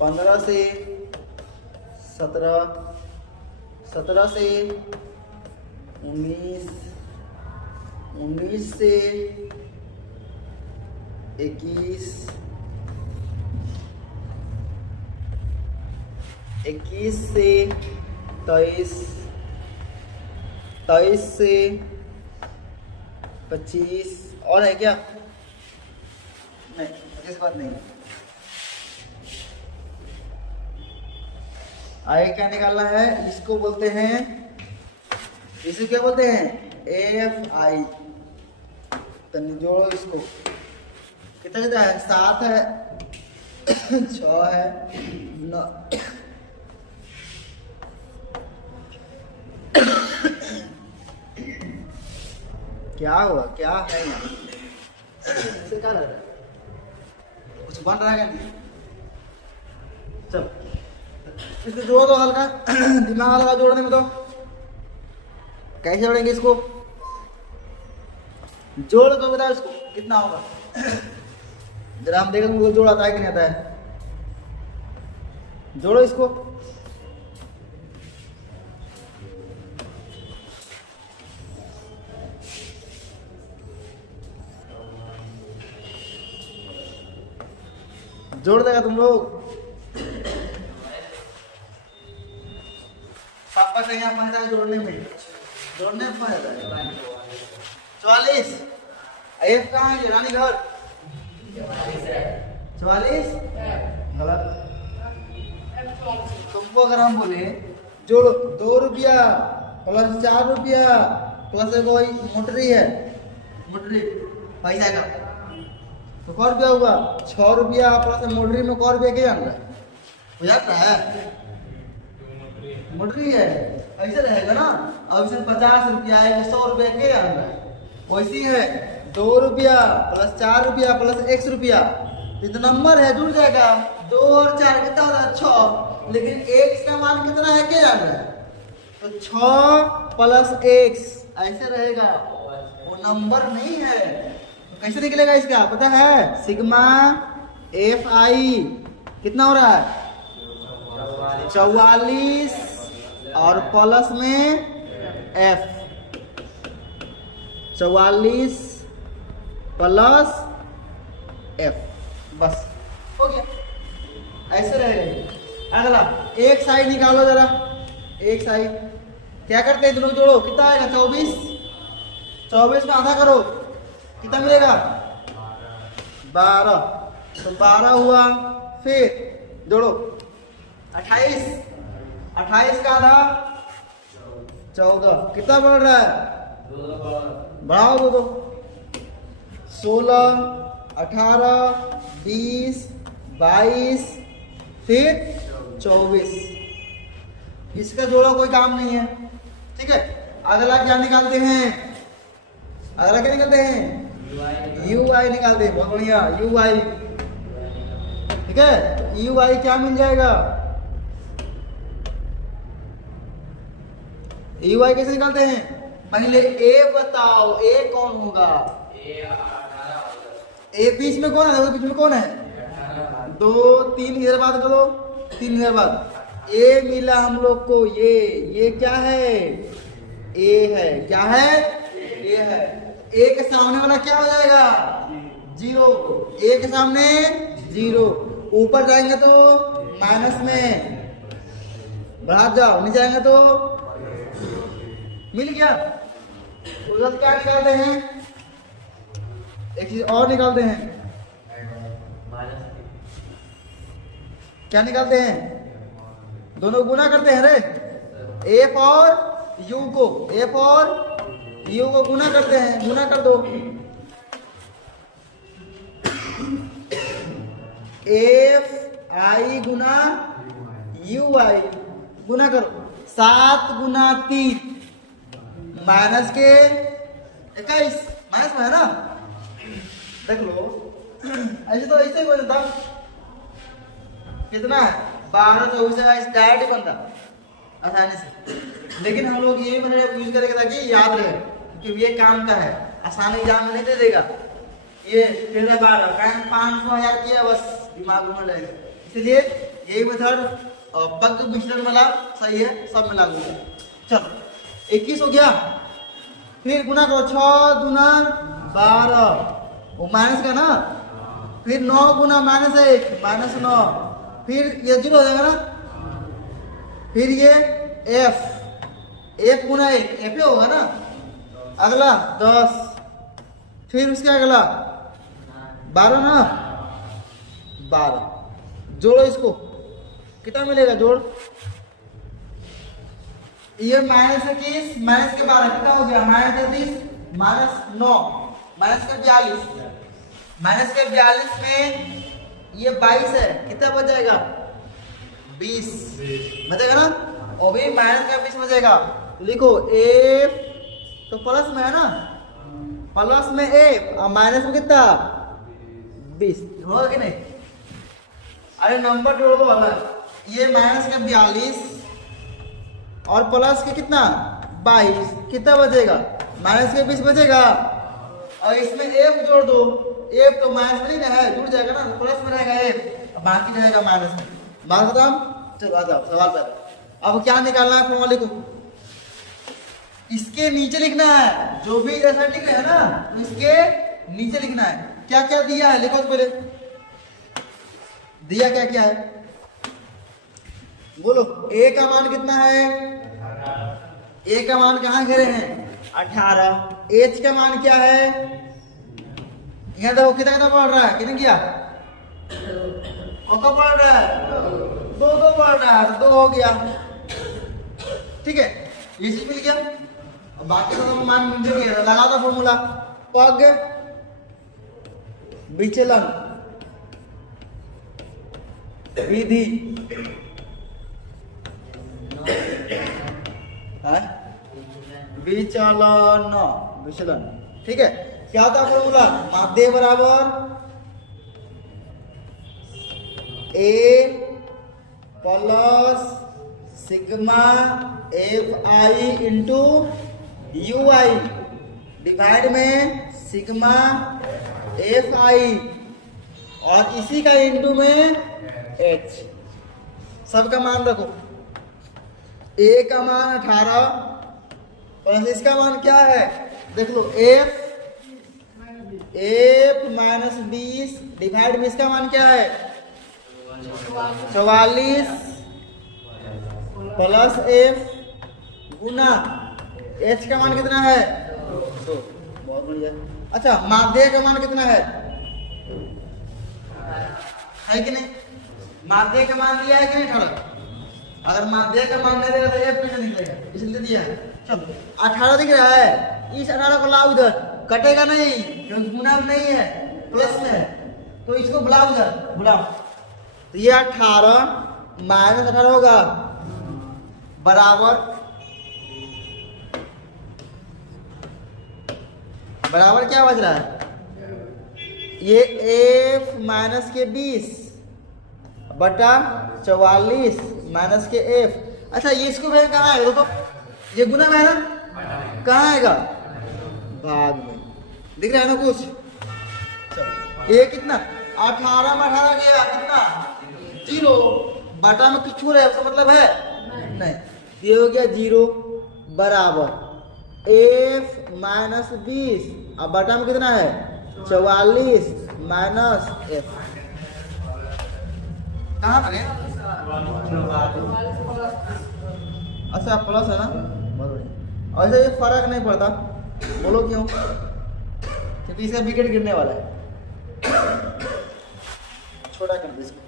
15 से 17, 17 से 19, 19 से 21, 21 से 23, 23 से 25, और है क्या, नहीं इस बात नहीं। आगे क्या निकालना है, इसको बोलते हैं, इसे क्या बोलते हैं, FI। तो जोड़ो इसको, कितना कितना है, 7 है, 6 है, 9, क्या हुआ, क्या है यहाँ, इसे क्या लग रहा है, कुछ बन रहा है क्या नहीं। चल इसको जोड़ दो हल्का, दिमाग हल्का जोड़ने में। तो कैसे जोड़ेंगे इसको, जोड़ दो, बताओ इसको कितना होगा, जरा हम देखेंगे जोड़ आता है कि नहीं आता है। जोड़ो इसको, जोड़ देगा तुम लोग, पापा का यहाँ फायदा है जोड़ने में, जोड़ने में फायदा है। 44 एफ कहाँ है, रानी घर 44 गलत। तुमको अगर हम बोले जोड़ो 2 रुपया प्लस 4 रुपया प्लस कोई मोटरी है, मोटरी पैसा का, तो कौ रुपया हुआ 6 रुपया प्लस मोटरी में कौ रुपया क्या आना है, हो जाता है, मोटरी है ऐसे रहेगा ना। अब इसे 50 रुपया है, 100 रुपया क्या आना है, वैसी है 2 रुपया प्लस 4 रुपया प्लस 1 रुपया, तो नंबर है जुड़ जाएगा, 2 और 4 कितना होता है 6, लेकिन x का मान कितना है क्या जान रहा है, तो 6 प्लस x ऐसे रहेगा, वो नंबर नहीं है, कैसे निकलेगा इसका पता है? सिग्मा एफ आई कितना हो रहा है? 44 और प्लस में एफ, 44 प्लस एफ, बस हो गया। ऐसे रहेगा। अगला एक साइड निकालो जरा, एक साइड क्या करते हैं, दोनों को जोड़ो, कितना आएगा? 24, 24 में आधा करो, कितना मिलेगा? 12, तो 12 हुआ। फिर जोड़ो 28, 28 का आधा 14, कितना बढ़ रहा है? बढ़ाओ दो 16, 18, 20, 22, फिर 24। इसका जोड़ा कोई काम नहीं है, ठीक है। अगला क्या निकालते हैं? अगला क्या निकालते हैं? यू आई निकालते हैं, बहुत बढ़िया, यू आई, ठीक है। यू आई क्या मिल जाएगा? यू आई कैसे निकालते हैं? पहले ए बताओ, ए कौन होगा? ए बीच में कौन है? देखो बीच में कौन है? 2, 3 इधर बात करो, 3 इधर बात। ए मिला हम लोग को, ये क्या है? ए है, क्या है? ए है। ए के सामने वाला क्या हो जाएगा? 0, ए के सामने 0, ऊपर जाएंगे तो माइनस में, बढ़ा जाओ, नीचे जाएंगे तो मिल गया। उधर क्या निकालते हैं? एक चीज और निकालते हैं, क्या निकालते हैं? दोनों गुना करते हैं रे, एफ और यू को, एफ और यू को गुना करते हैं, गुना कर दो। एफ आई गुना यू आई, गुना करो, 7 गुना 3 माइनस के 21, माइनस में है ना, देख लो। ऐसे तो ऐसे ही बनता, कितना है? 12, 24 डायरेक्ट बनता आसानी से। लेकिन हम लोग ये मतलब यूज करेंगे ताकि याद रहे, क्योंकि ये काम का है, आसान एग्जाम में नहीं दे देगा। ये 13, 12 कारण 500, 1000 किया, बस दिमाग में रहेगा। इसलिए यही मेथड पग मिश्रण वाला सही है, सब में लागू है। चलो 21 हो गया, फिर गुना करो, 6 गुना 12, वो माइनस का ना, फिर 9 गुना -1, -9, फिर ये 0 हो जाएगा ना, फिर ये f गुना 1, f होगा ना। अगला 10, फिर उसके अगला 12 ना, 12, जोड़ो इसको, कितना मिलेगा? जोड़, ये -21 माइनस के 12 कितना हो गया? -33, -9, -42, -42 में ये 22 है, कितना बच जाएगा? 20 बचेगा ना, और भी माइनस का 20 बचेगा। तो लिखो ए, तो प्लस में है ना, प्लस में ए और माइनस में कितना? 20 होगा कि नहीं? अरे नंबर जोड़ दो। अगर ये माइनस का 42 और प्लस के कितना? 22, कितना बचेगा? माइनस के 20 बचेगा। और इसमें एक जोड़ दो, एक तो माइनस में नहीं है, जुड़ जाएगा ना, प्लस में रहेगा एक, बाकी रहेगा माइनस में। बात खत्म। चलो आ जाओ सवाल पर। अब क्या निकालना है फॉर्मूले को? इसके नीचे लिखना है, जो भी जैसा लिख रहे हैं ना, तो इसके नीचे लिखना है। क्या क्या दिया है लिखो तो पहले, दिया क्या क्या है बोलो। ए का मान कितना है? ए का मान कहाँ घेरे हैं? 18। एच का मान क्या है? यहाँ देखो कितना कितना पढ़ रहा है, कितना किया? और पढ़ रहा है 2 पढ़ रहा है, तो 2 हो गया। ठीक है, ये चीज मिल गया। अब बाकी तो मान मिल गया। लगा दो फॉर्मूला, पग विचलन विधि विचलन, विचलन। ठीक है, क्या होता है फॉर्मूला? माध्य बराबर A plus sigma F I into U I divide में सिग्मा एफ आई और इसी का इंटू में एच, सबका मान रखो। ए का मान 18 और इसका मान क्या है देख लो, एफ माइनस 20 डिवाइड में इसका मान क्या है 44 प्लस एफ गुना एच का मान कितना है 2। बहुत बढ़िया। अच्छा माध्य का मान कितना है कि नहीं, माध्य का मान दिया है कि नहीं 18। अगर माध्य का मान नहीं देगा तो एफ कैसे निकलेगा, इसलिए दिया है। चलो 18 दिख रहा है, इस 18 को लाओ उधर, कटेगा नहीं क्योंकि गुना में नहीं है प्लस में है, तो इसको बुलाओ उधर, बुलाओ। तो ये 18 माइनस 18 होगा बराबर क्या बच रहा है, ये एफ माइनस के 20 बटा 44 माइनस के एफ। अच्छा ये इसको भाई कहाँ आएगा, तो ये गुना में है ना, कहाँ आएगा भाग में, दिख रहा है ना कुछ। चलो ये कितना 18 में 18 गया कितना 0 बटा में कुछ छूट है उसका मतलब है नहीं, ये हो गया 0 बराबर एफ माइनस 20 अब बटा में कितना है 44 माइनस एफ, कहाँ पर है, अच्छा प्लस है ना, बहुत बढ़िया। ऐसे ये फर्क नहीं पड़ता, बोलो क्यों, क्योंकि इसका विकेट गिरने वाला है, छोटा कर दो इसको।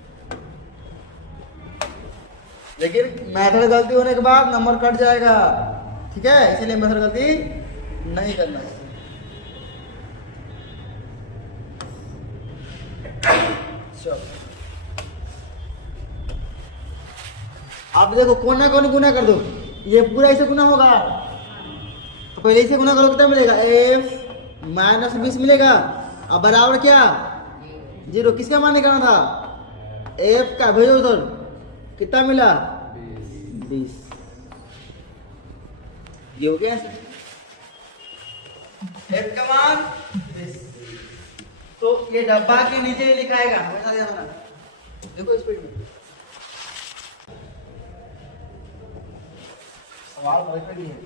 लेकिन मेथड गलती होने के बाद नंबर कट जाएगा, ठीक है, इसीलिए मेथड गलती नहीं करना है। आप देखो कोना कोने गुना कर दो, ये पूरा ऐसे गुना होगा, तो पहले इसे गुना करो कितना मिलेगा एफ माइनस 20 मिलेगा, अब बराबर क्या 0, किसका मान निकालना था एफ का, भेजो उधर, कितना मिला 20, ये हो गया एफ का मान 20। तो ये डब्बा के नीचे ही लिखाएगा, हमेशा याद रखना, देखो स्पीड में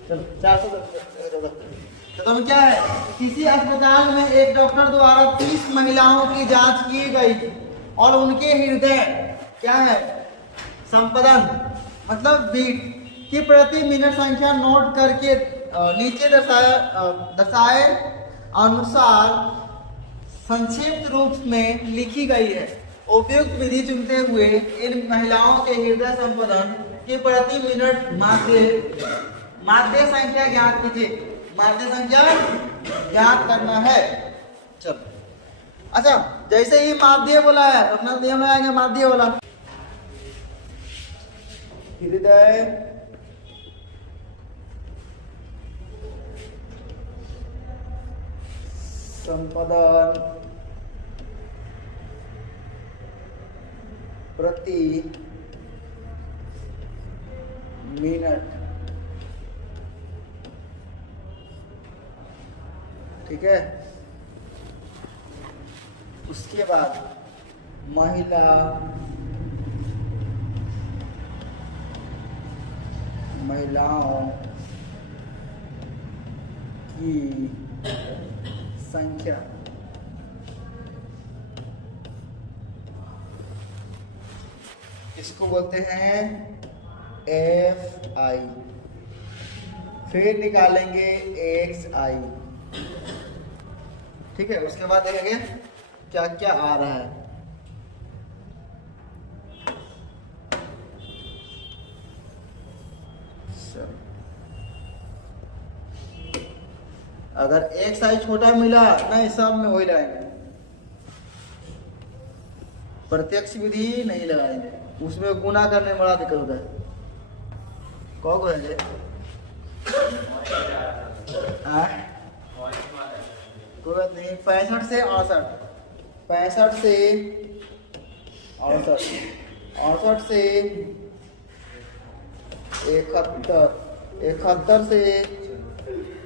चलो 410। तो तुम क्या है, किसी अस्पताल में एक डॉक्टर द्वारा 30 महिलाओं की जांच की गई और उनके हृदय क्या है संपदन मतलब बीट की प्रति मिनट संख्या नोट करके नीचे दर्शाए अनुसार संक्षिप्त रूप में लिखी गई है। उपयुक्त विधि चुनते हुए इन महिलाओं के हृदय संपदन की प्रति मिनट माध्य संख्या ज्ञात कीजिए, माध्य संख्या ज्ञात करना है। चलो अच्छा जैसे ही माध्य बोला है अपना नियम में आएंगे, माध्य बोला हृदय संपदन प्रति मिनट, ठीक है। उसके बाद महिलाओं की संख्या, इसको बोलते हैं एफ आई, फिर निकालेंगे एक्स आई, ठीक है। उसके बाद देखेंगे क्या क्या आ रहा है। अगर एक्स आई छोटा मिला नहीं, सब में वही लगाएंगे, प्रत्यक्ष विधि नहीं लगाएंगे, उसमें गुना करने में बड़ा दिक्कत होता है। कौ है कोई बात नहीं, 65 से 68, 65 से 68, 68 से 71, 71 से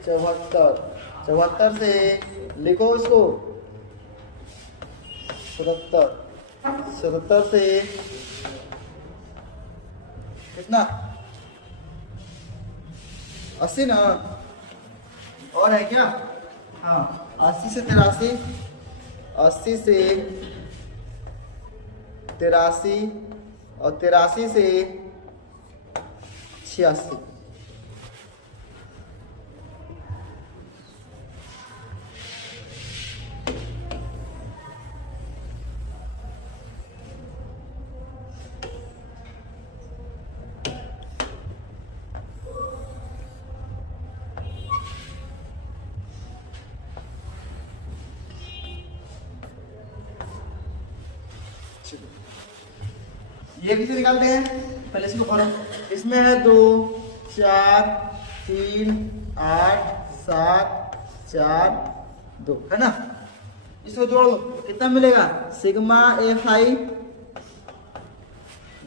74, 74 से लिखो इसको 77 77 से कितना 80 ना, और है क्या? हाँ 80 से 83, 80 से 83 और 83 से 86। ये किसे निकालते हैं? पहले इसको भरो। इसमें है 2 4 3 8 7 4 2, है ना? इसको जोड़ दो, कितना मिलेगा? सिग्मा FI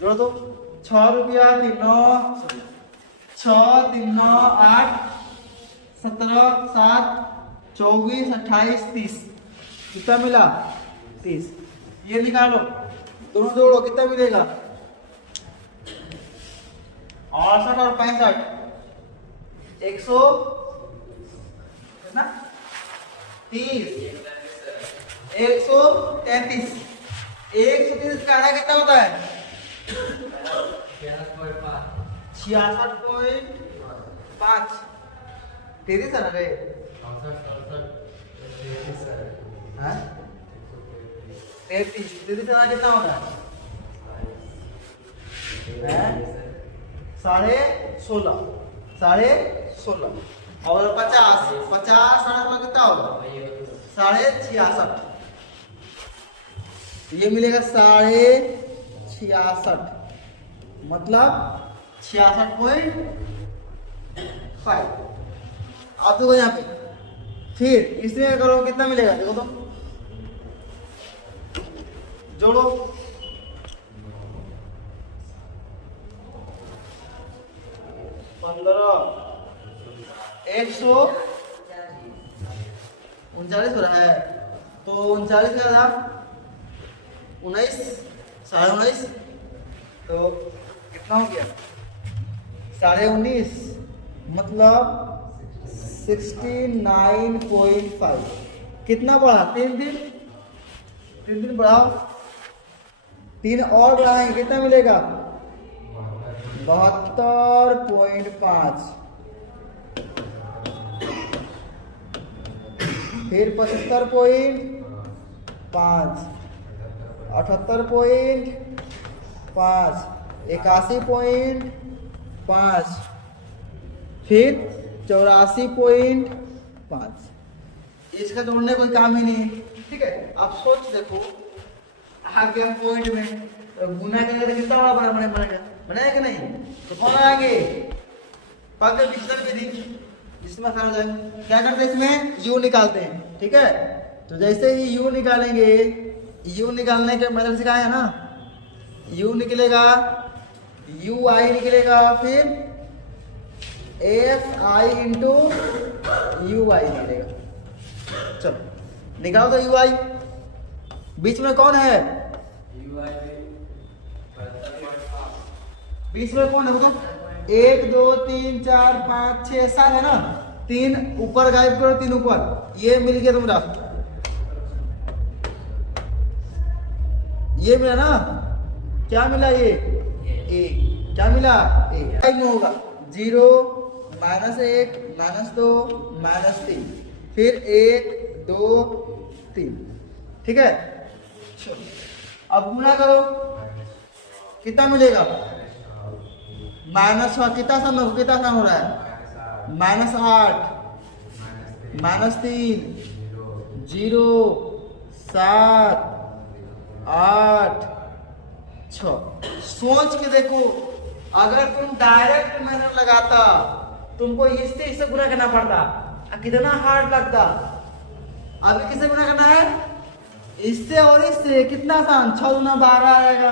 जोड़ दो। 6 रुपया 6 3 9 8 17 7 24 28 30, कितना मिला? 30। ये निकालो, दोनों जोड़ो, कितना मिलेगा? 68 और 65 100 कितना? 30 133। 133 का आधा कितना होता है? 66.5। 33 है ना रे? 33 का आधा कितना होता है? 16.5 और 50 साढ़े कितना होगा? 66.5। ये मिलेगा 66.5, मतलब 66.5। आप देखो यहाँ पे, फिर इसमें करो, कितना मिलेगा? देखो तो, जोड़ो। 15 139 हो रहा है, तो 39 का था 19 19.5, तो कितना हो गया? 19.5, मतलब 69.5। कितना बढ़ा? 3 दिन बढ़ाओ, 3 और बढ़ाएंगे, कितना मिलेगा? 72.5। फिर 75.5, 78.5, 81.5, फिर 84.5। इसका जोड़ने कोई काम ही नहीं है, ठीक है? आप सोच देखो, आगे पॉइंट में गुना करेंगे तो कितना बड़ा बनेगा? बनाया कि नहीं? तो कौन आएंगे? पागल पिछले विधि, जिसमें आसान हो जाए। क्या करते हैं? इसमें u निकालते हैं, ठीक है? तो जैसे ही u निकालेंगे, u निकालने के मतलब सिखाया है ना, u निकलेगा, ui निकलेगा, फिर fi इंटू ui निकलेगा। चलो निकालो तो ui। बीच में कौन है? बीच में कौन है बताओ? 1 2 3 4 5 6 7 है ना? 3 ऊपर गायब करो, 3 ऊपर, ये मिल गया तुम्हारा, ये मिला ना? क्या मिला? ये ए, क्या मिला? ए में होगा 0 -1 -2 -3, फिर 1 2 3, ठीक है? अब गुना करो, कितना मिलेगा? माइनस कितना सा हो रहा है? -8 -3 0 7 8 6। सोच के देखो, अगर तुम डायरेक्ट मेथड लगाता, तुमको इससे गुना करना पड़ता, कितना हार्ड लगता। अभी किससे गुना करना है? इससे और इससे, कितना आसान, 6 गुना 12 आएगा।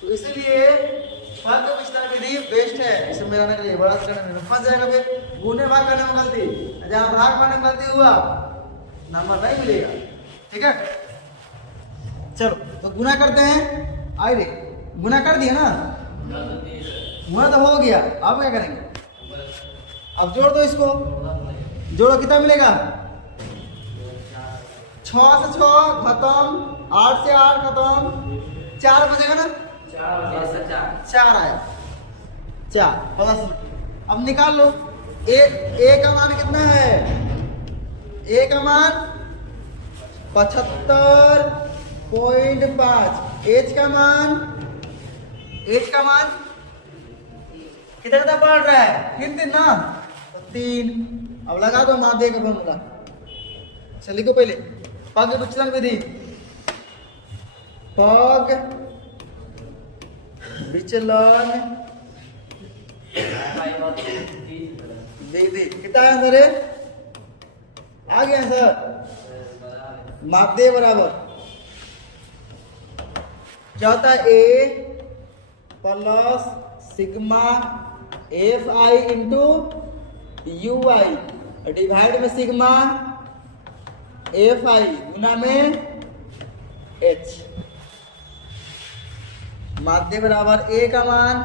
तो इसलिए भाग का विस्तार विधि बेस्ट है इसे मिलाने के लिए। बड़ा करने में फंस जाएगा, फिर गुने भाग करने में गलती, जहां भाग करने में गलती हुआ नंबर नहीं मिलेगा, ठीक है? चलो तो गुना करते हैं। आई रे गुना कर दिया ना, गुना तो हो गया। अब क्या करेंगे, अब जोड़ दो इसको, जोड़ो कितना मिलेगा, 6 से 6 खत्म, 8 से 8 खत्म, 4 बचेगा ना, 4 आया 4 प्लस। अब निकाल लो ए का मान कितना है, ए का मान 75.5, एच का मान कितना कितना पड़ रहा है, 3 ना, तो 3। अब लगा दो माध्य का फॉर्मूला। चल लिखो पहले, पग विचलन विधि, पग विचलन विधि। कितना आंसर है, आ गया आंसर, माध्य बराबर क्या होता है, A plus sigma F I into U I divide में सिग्मा एफ आई गुना में एच। माध्य बराबर ए का मान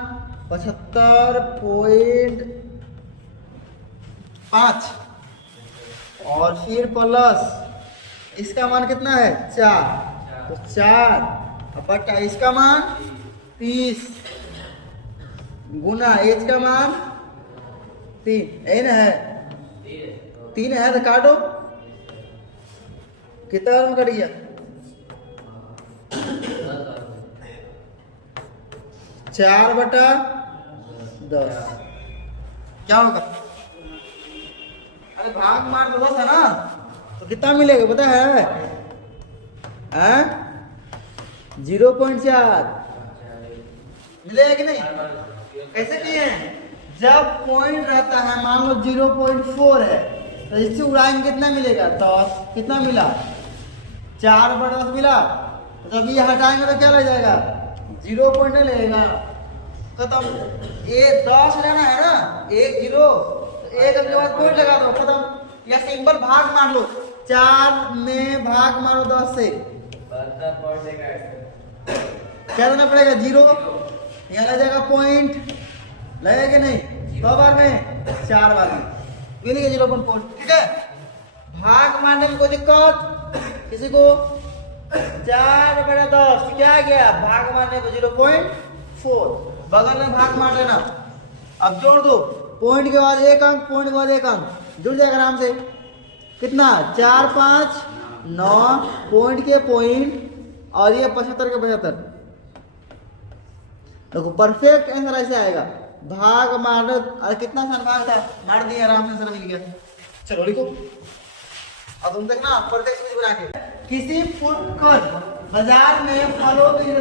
75.5 और फिर प्लस इसका मान कितना है 4, तो 4 बटा इसका मान 30 गुना एच का मान 3, यही ना है, 3 है तो काटो, कितना में कट गया, 4 बटा 10 क्या होगा, अरे भाग मार तो 10 है ना, तो कितना मिलेगा पता है, 0.4 मिलेगा कि नहीं। कैसे किए हैं, जब पॉइंट रहता है मान लो 0.4 है तो इससे उड़ाएंगे कितना मिलेगा, 10। कितना मिला, 4 बटा 10 मिला। तो जब ये हटाएंगे तो क्या लग जाएगा, 0 पॉइंट नहीं लगेगा, खत्म। ये 10 रहना है ना, 1 0 तो 1 के बाद पॉइंट लगा दो, खत्म। या सिंपल भाग मार लो, 4 में भाग मारो 10 से, क्या देना पड़ेगा, 0, यहाँ लग जाएगा पॉइंट, लगेगा कि नहीं, 2 बार में 4 बार में मिलेगा 0.4। ठीक है, भाग मारने में कोई दिक्कत किसी को, 4 बटा 10 क्या गया, भाग मारने को 0.4, बगल में भाग मार लेना। अब जोड़ दो, पॉइंट के बाद 1 अंक, पॉइंट के बाद 1 अंक, जुड़ जाएगा आराम से। कितना, 4 5 9, पॉइंट के पॉइंट और ये 75 के 75। देखो परफेक्ट आंसर ऐसे आएगा, भाग मार, कितना सा भाग था, मार दिया आराम से, आंसर मिल गया। चलो लिखो, अब तुम देखना प्रत्यक्ष विधि बना के। किसी फुटकर बाजार में फलों की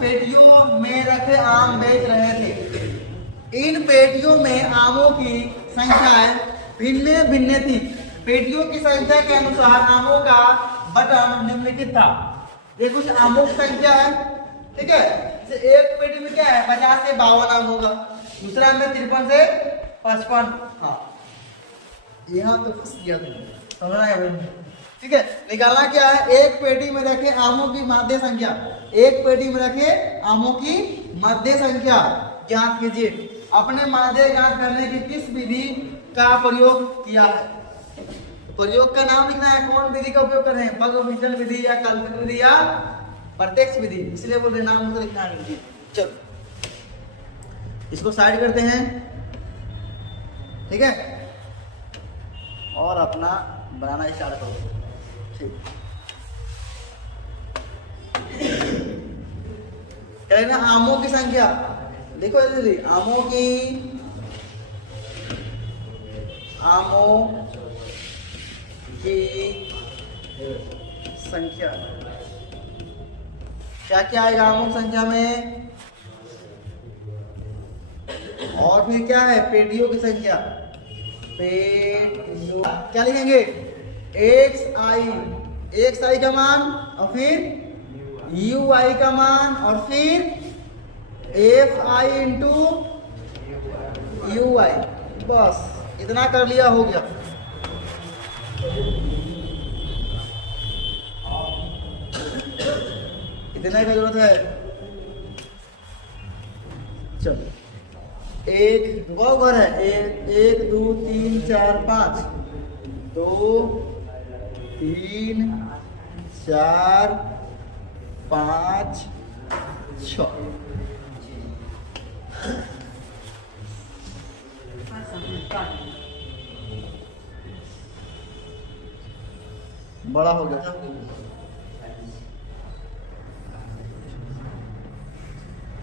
पेटियों में रखे आम बेच रहे थे। इन पेटियों में आमों की संख्याएं भिन्न भिन्न थी। पेटियों की संख्या के अनुसार आमों का बटन निम्नलिखित था। ये कुछ आमों की संख्या है, ठीक है। एक पेटी में क्या है, 50 से 52 आम होगा, दूसरा में 53 से 55। हाँ यहाँ तो फंस गया तुम, समझना है, ठीक है। निकालना क्या है, एक पेटी में रखे आमों की माध्य संख्या, एक पेटी में रखे आमों की माध्य संख्या ज्ञात कीजिए। अपने माध्य ज्ञात करने की किस विधि का प्रयोग किया है, प्रयोग का नाम लिखना है, कौन विधि का उपयोग कर रहे हैं, पग विचलन विधि या कल्पित विधि या प्रत्यक्ष विधि, इसलिए बोल रहे नाम तो लिखना है। चलो इसको साइड करते हैं, ठीक है, और अपना बनाना स्टार्ट करो। ठीक, क्या है ना, आमों की संख्या देखो जल्दी, आमों की संख्या क्या क्या आएगा आमों की संख्या में, और फिर क्या है, पेटियों की संख्या, पेटियों क्या लिखेंगे, एक्स आई का मान और फिर यू आई का मान और फिर एफ आई इंटू यू आई, बस इतना कर लिया, हो गया। देने की जरूरत है। चलो एक गौ घर है, एक 2 3 4 5, 2 3 4 5 6। बड़ा हो गया।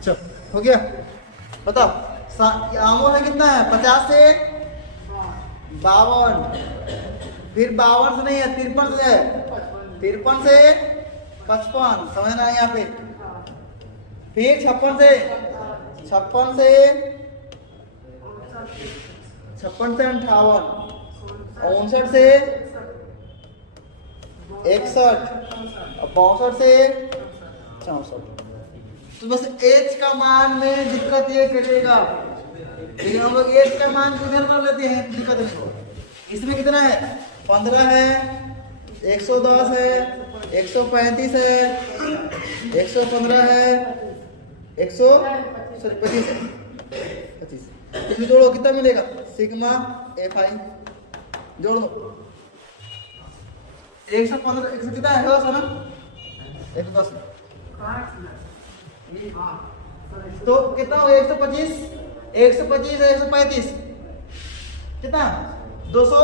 चल हो गया। बताओ आमों में कितना है? 50 से 52, फिर 52 से नहीं है, 53 से है, 53 से 55, समझना है यहाँ पे। फिर 56 से 58, 59 से 61, 62 से 64। तो बस एच का मान में दिक्कत ये करेगा, लेकिन हम लोग एच का मान किधर कर लेते हैं, दिक्कत नहीं। इसमें कितना है? 15 है, 110 है, 135 है, 115 है, 25 है, 25। इसमें जोड़ो कितना मिलेगा? सिग्मा FI जोड़ दो। 115 100 कितना है? 10 है ना? 110 तो कितना हो? 125 125 है, 135 कितना? 200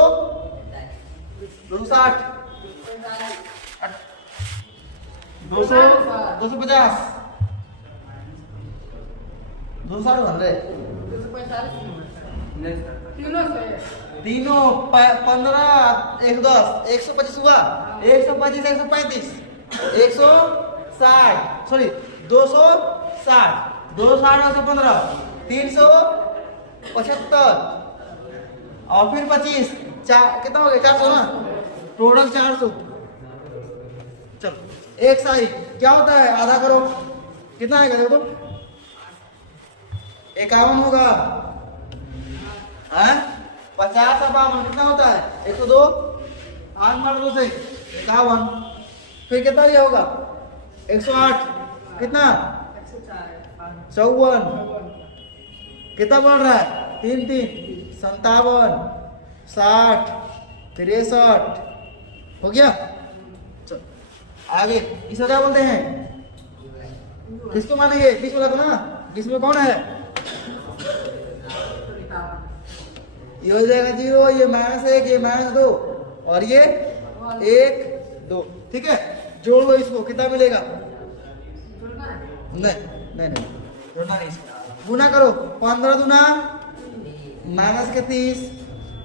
260 200 250 260 तीनों 15 110 125 हुआ, 125 135 160 सॉरी 260 260 115 375 और फिर 25 कितना हो गया? 400 ना, प्रोडक्ट 400। चलो एक साई क्या होता है? आधा करो, कितना आएगा देखो तो? 51 होगा। 50 और 52 कितना होता है? 102, 8 मार दो से 51। फिर कितना ये होगा? 108 कितना? 54 कितना बढ़ रहा है? 3 3 57 60 63 हो गया। चलो आगे इसको क्या बोलते हैं? किसको मानेंगे? बीच में रखो ना, बीच में कौन है? ये हो जाएगा 0, ये -1, ये -2 और ये 1 2। ठीक है, जोड़ लो इसको, कितना मिलेगा? नहीं नहीं नहीं जोड़ना नहीं, गुना करो। 15 दूना -30,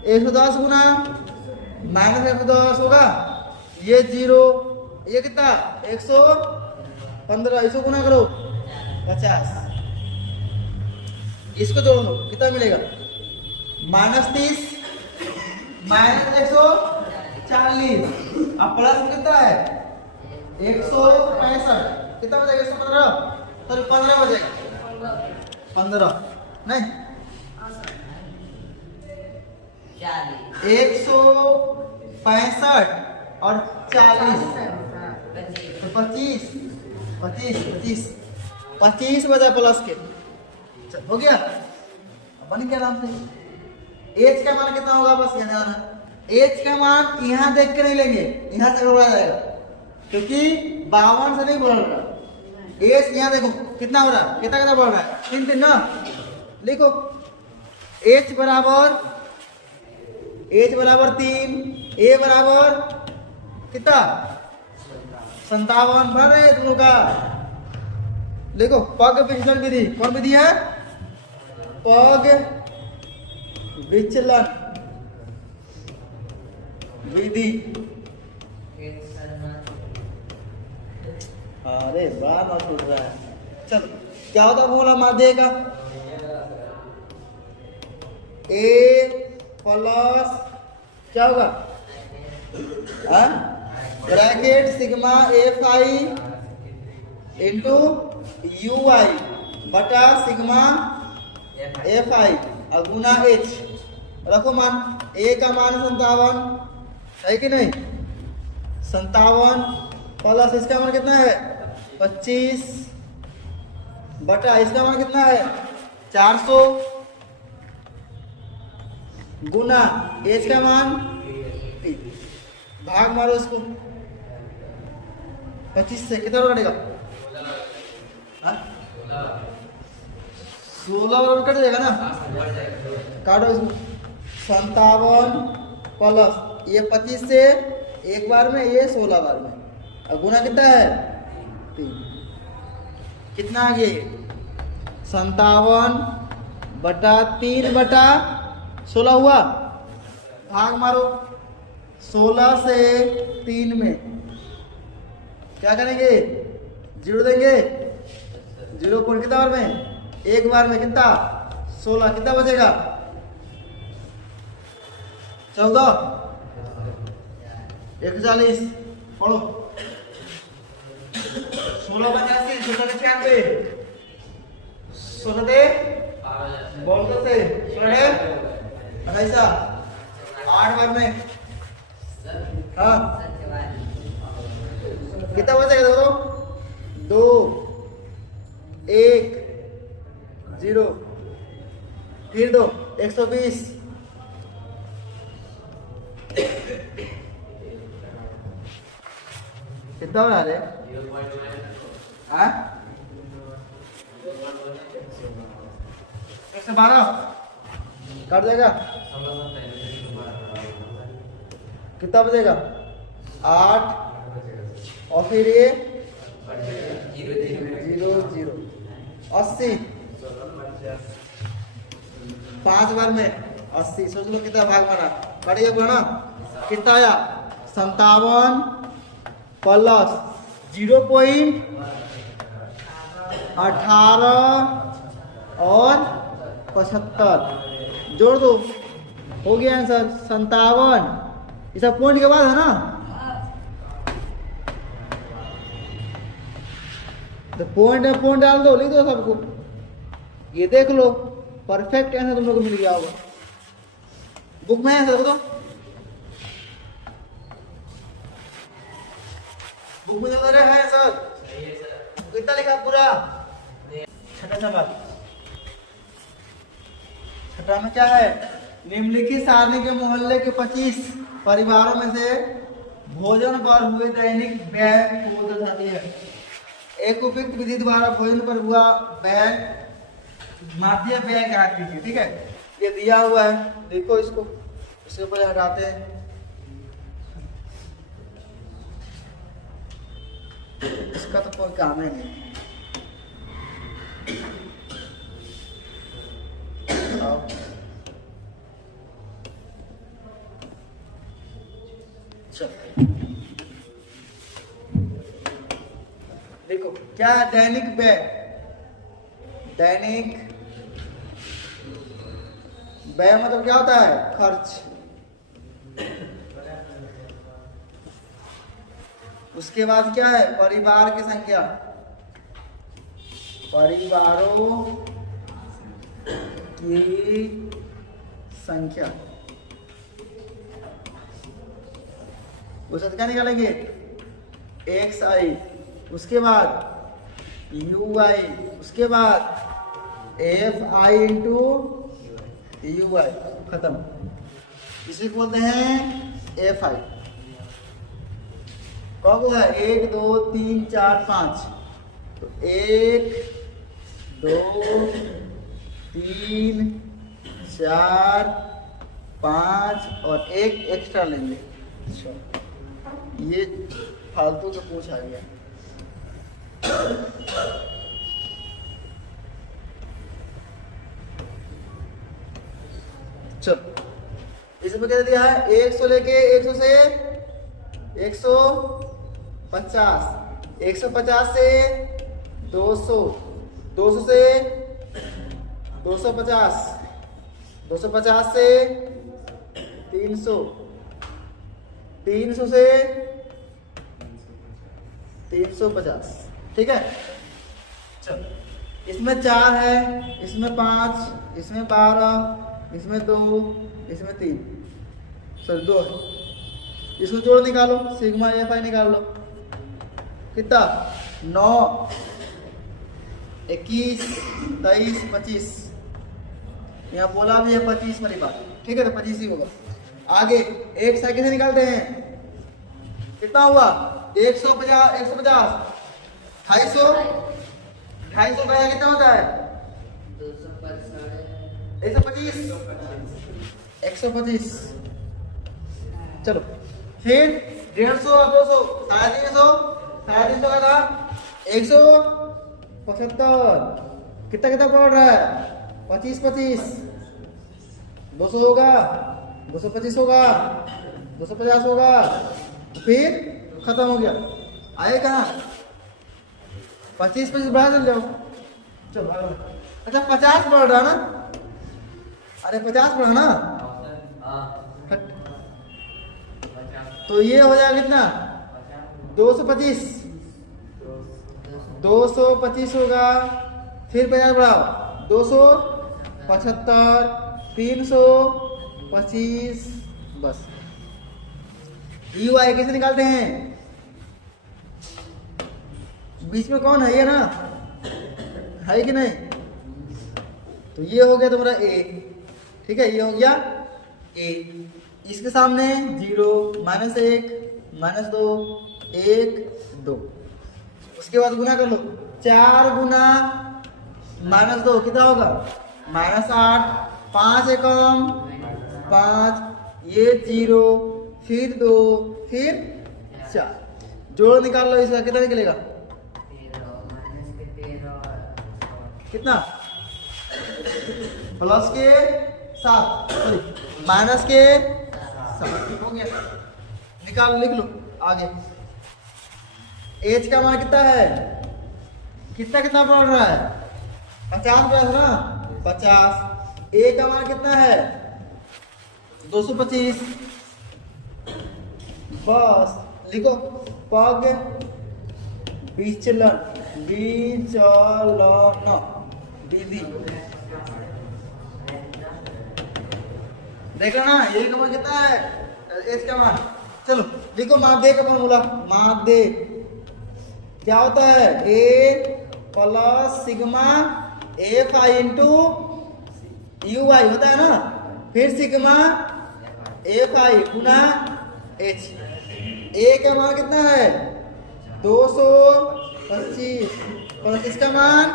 110 गुना -110 होगा, ये 0, ये कितना? 115, इसको गुना करो 50, इसको जोड़ लो, कितना मिलेगा? -30 -140 अब प्लस कितना है? 165 कितना हो जाएगा? 115 सॉरी 15 हो जाएगा, 15 नहीं 165 और 40 तो 25 25 25 25 बजा प्लस के। चल हो गया, बन गया आराम से। एच का मान कितना होगा? बस यहाँ जाना, एच का मान यहाँ देख के नहीं लेंगे, यहाँ से बढ़ा जाएगा, क्योंकि 52 से नहीं बढ़ रहा। एच यहाँ देखो कितना हो रहा है, कितना कितना बढ़ रहा है? 3 3 ना, लिखो एच बराबर 3, ए बराबर कितना? 57 बढ़ रहे दोनों का। देखो पग विचलन विधि, कौन विधि है? पग विचलन विधि। अरे बात ना टूट रहा है। चलो क्या होता बोला माध्य का? ए प्लस क्या होगा? Bracket sigma FI into UI बटा सिग्मा FI और गुना H। रखो मान, ए का मान 57 है कि नहीं? 57 प्लस इसका मान कितना है? 25 बटा इसका मान कितना है 400 गुना एज का मान 3। भाग मारो इसको 25 से कितना कटेगा 16 कट जाएगा ना। काटो इसको 57 प्लस ये 25 से एक बार में ये 16 बार में और गुना कितना है 3। कितना आ गया 57 बटा 3 बटा 16 हुआ। भाग मारो 16 से 3 में क्या करेंगे 0 देंगे 0 पॉइंट कितना बार में एक बार में कितना 16 कितना बचेगा 14 140 पढ़ो 16 85 16 96 16 बोल से 16 8 बार में हाँ कितना बचेगा देखो 2 1 0 फिर दो 120 कितना बना रहे 112 काट जाएगा कितना बचेगा 8 और फिर ये 0 0 80 5 बार में 80 सोच लो कितना भाग बना बढ़िया बना कितना आया 57 प्लस 0.18 और 75 जोड़ दो हो गया आंसर 57। ये सब पॉइंट के बाद है ना तो पॉइंट डाल दो लिख दो सबको ये देख लो परफेक्ट आंसर तुम लोग को मिल गया होगा बुक में आंसर बताओ बुक में चल रहा है आंसर कितना लिखा पूरा छठा सवाल छठा में क्या है निम्नलिखित सारणी के मोहल्ले के 25 परिवारों में से भोजन पर हुए दैनिक व्यय को दर्शाती है। एक उपयुक्त विधि द्वारा भोजन पर हुआ व्यय माध्य व्यय ज्ञात कीजिए। ठीक है ये दिया हुआ है देखो इसको इसके ऊपर हटाते हैं इसका तो कोई काम है नहीं देखो क्या दैनिक व्यय मतलब क्या होता है खर्च। उसके बाद क्या है परिवार की संख्या परिवारों की संख्या उसका क्या निकालेंगे XI उसके बाद UI उसके बाद FI इंटू UI खत्म इसी को बोलते हैं FI। कब हुआ 1 2 3 4 5 तो 1 2 3 4 5 और 1 एक्स्ट्रा लेंगे। अच्छा ये फालतू का पूछ आ गया चल इसमें क्या दिया है 100 लेके 100 से 150 150 से 200 200 से 250 250 से 300 300 से 350 ठीक है। चल इसमें 4 है इसमें 5 इसमें 12 इसमें 2 इसमें 3 सर 2 है इसको जोड़ निकालो सिग्मा FI निकाल लो कितना 9, 21, 23, 25। यहाँ बोला भी है 25 वाली बात, ठीक है, तो 25 ही होगा। आगे एक साइकिल से निकालते हैं, कितना हुआ 150, 150, 250, 250 का कितना होता है 125, 125। चलो फिर 150, 200, 350, 350 का था 175। कितना कितना पड़ रहा है 25, 25, 200 होगा, 225 होगा, 250 होगा, फिर खत्म हो गया। आए कहाँ 25, 25 बढ़ा चल जाओ। चलो अच्छा 50 बढ़ रहा ना, अरे 50 बढ़ा ना, तो ये हो जाएगा कितना 225, 225 होगा, फिर 50 बढ़ाओ 275, 325, बस। UI कैसे निकालते हैं, बीच में कौन है ये ना, है कि नहीं, तो ये हो गया तुम्हारा A, ठीक है, ये हो गया A। इसके सामने 0, -1, -2, 1, 2। उसके बाद गुना कर लो, 4 गुना -2 कितना होगा -8, 5 एकम 5, ये 0, फिर 2, फिर 4। जोड़ निकाल लो, इसका कितना निकलेगा, कितना प्लस के 7, सॉरी माइनस के 7 हो गया। निकाल, लिख लो आगे। एच का मान कितना है, कितना कितना पड़ रहा है 50 है ना, 50। ए का मान कितना है 225, बस लिखो पग विचलन, विधि। देख लो ना, ये का मान कितना है एच का मान। चलो लिखो माध्य का फॉर्मूला, माध्य क्या होता है A plus sigma F I into U I होता है ना, फिर सिग्मा एफ आई गुना एच। ए का मान कितना है 225 प्लस इसका मान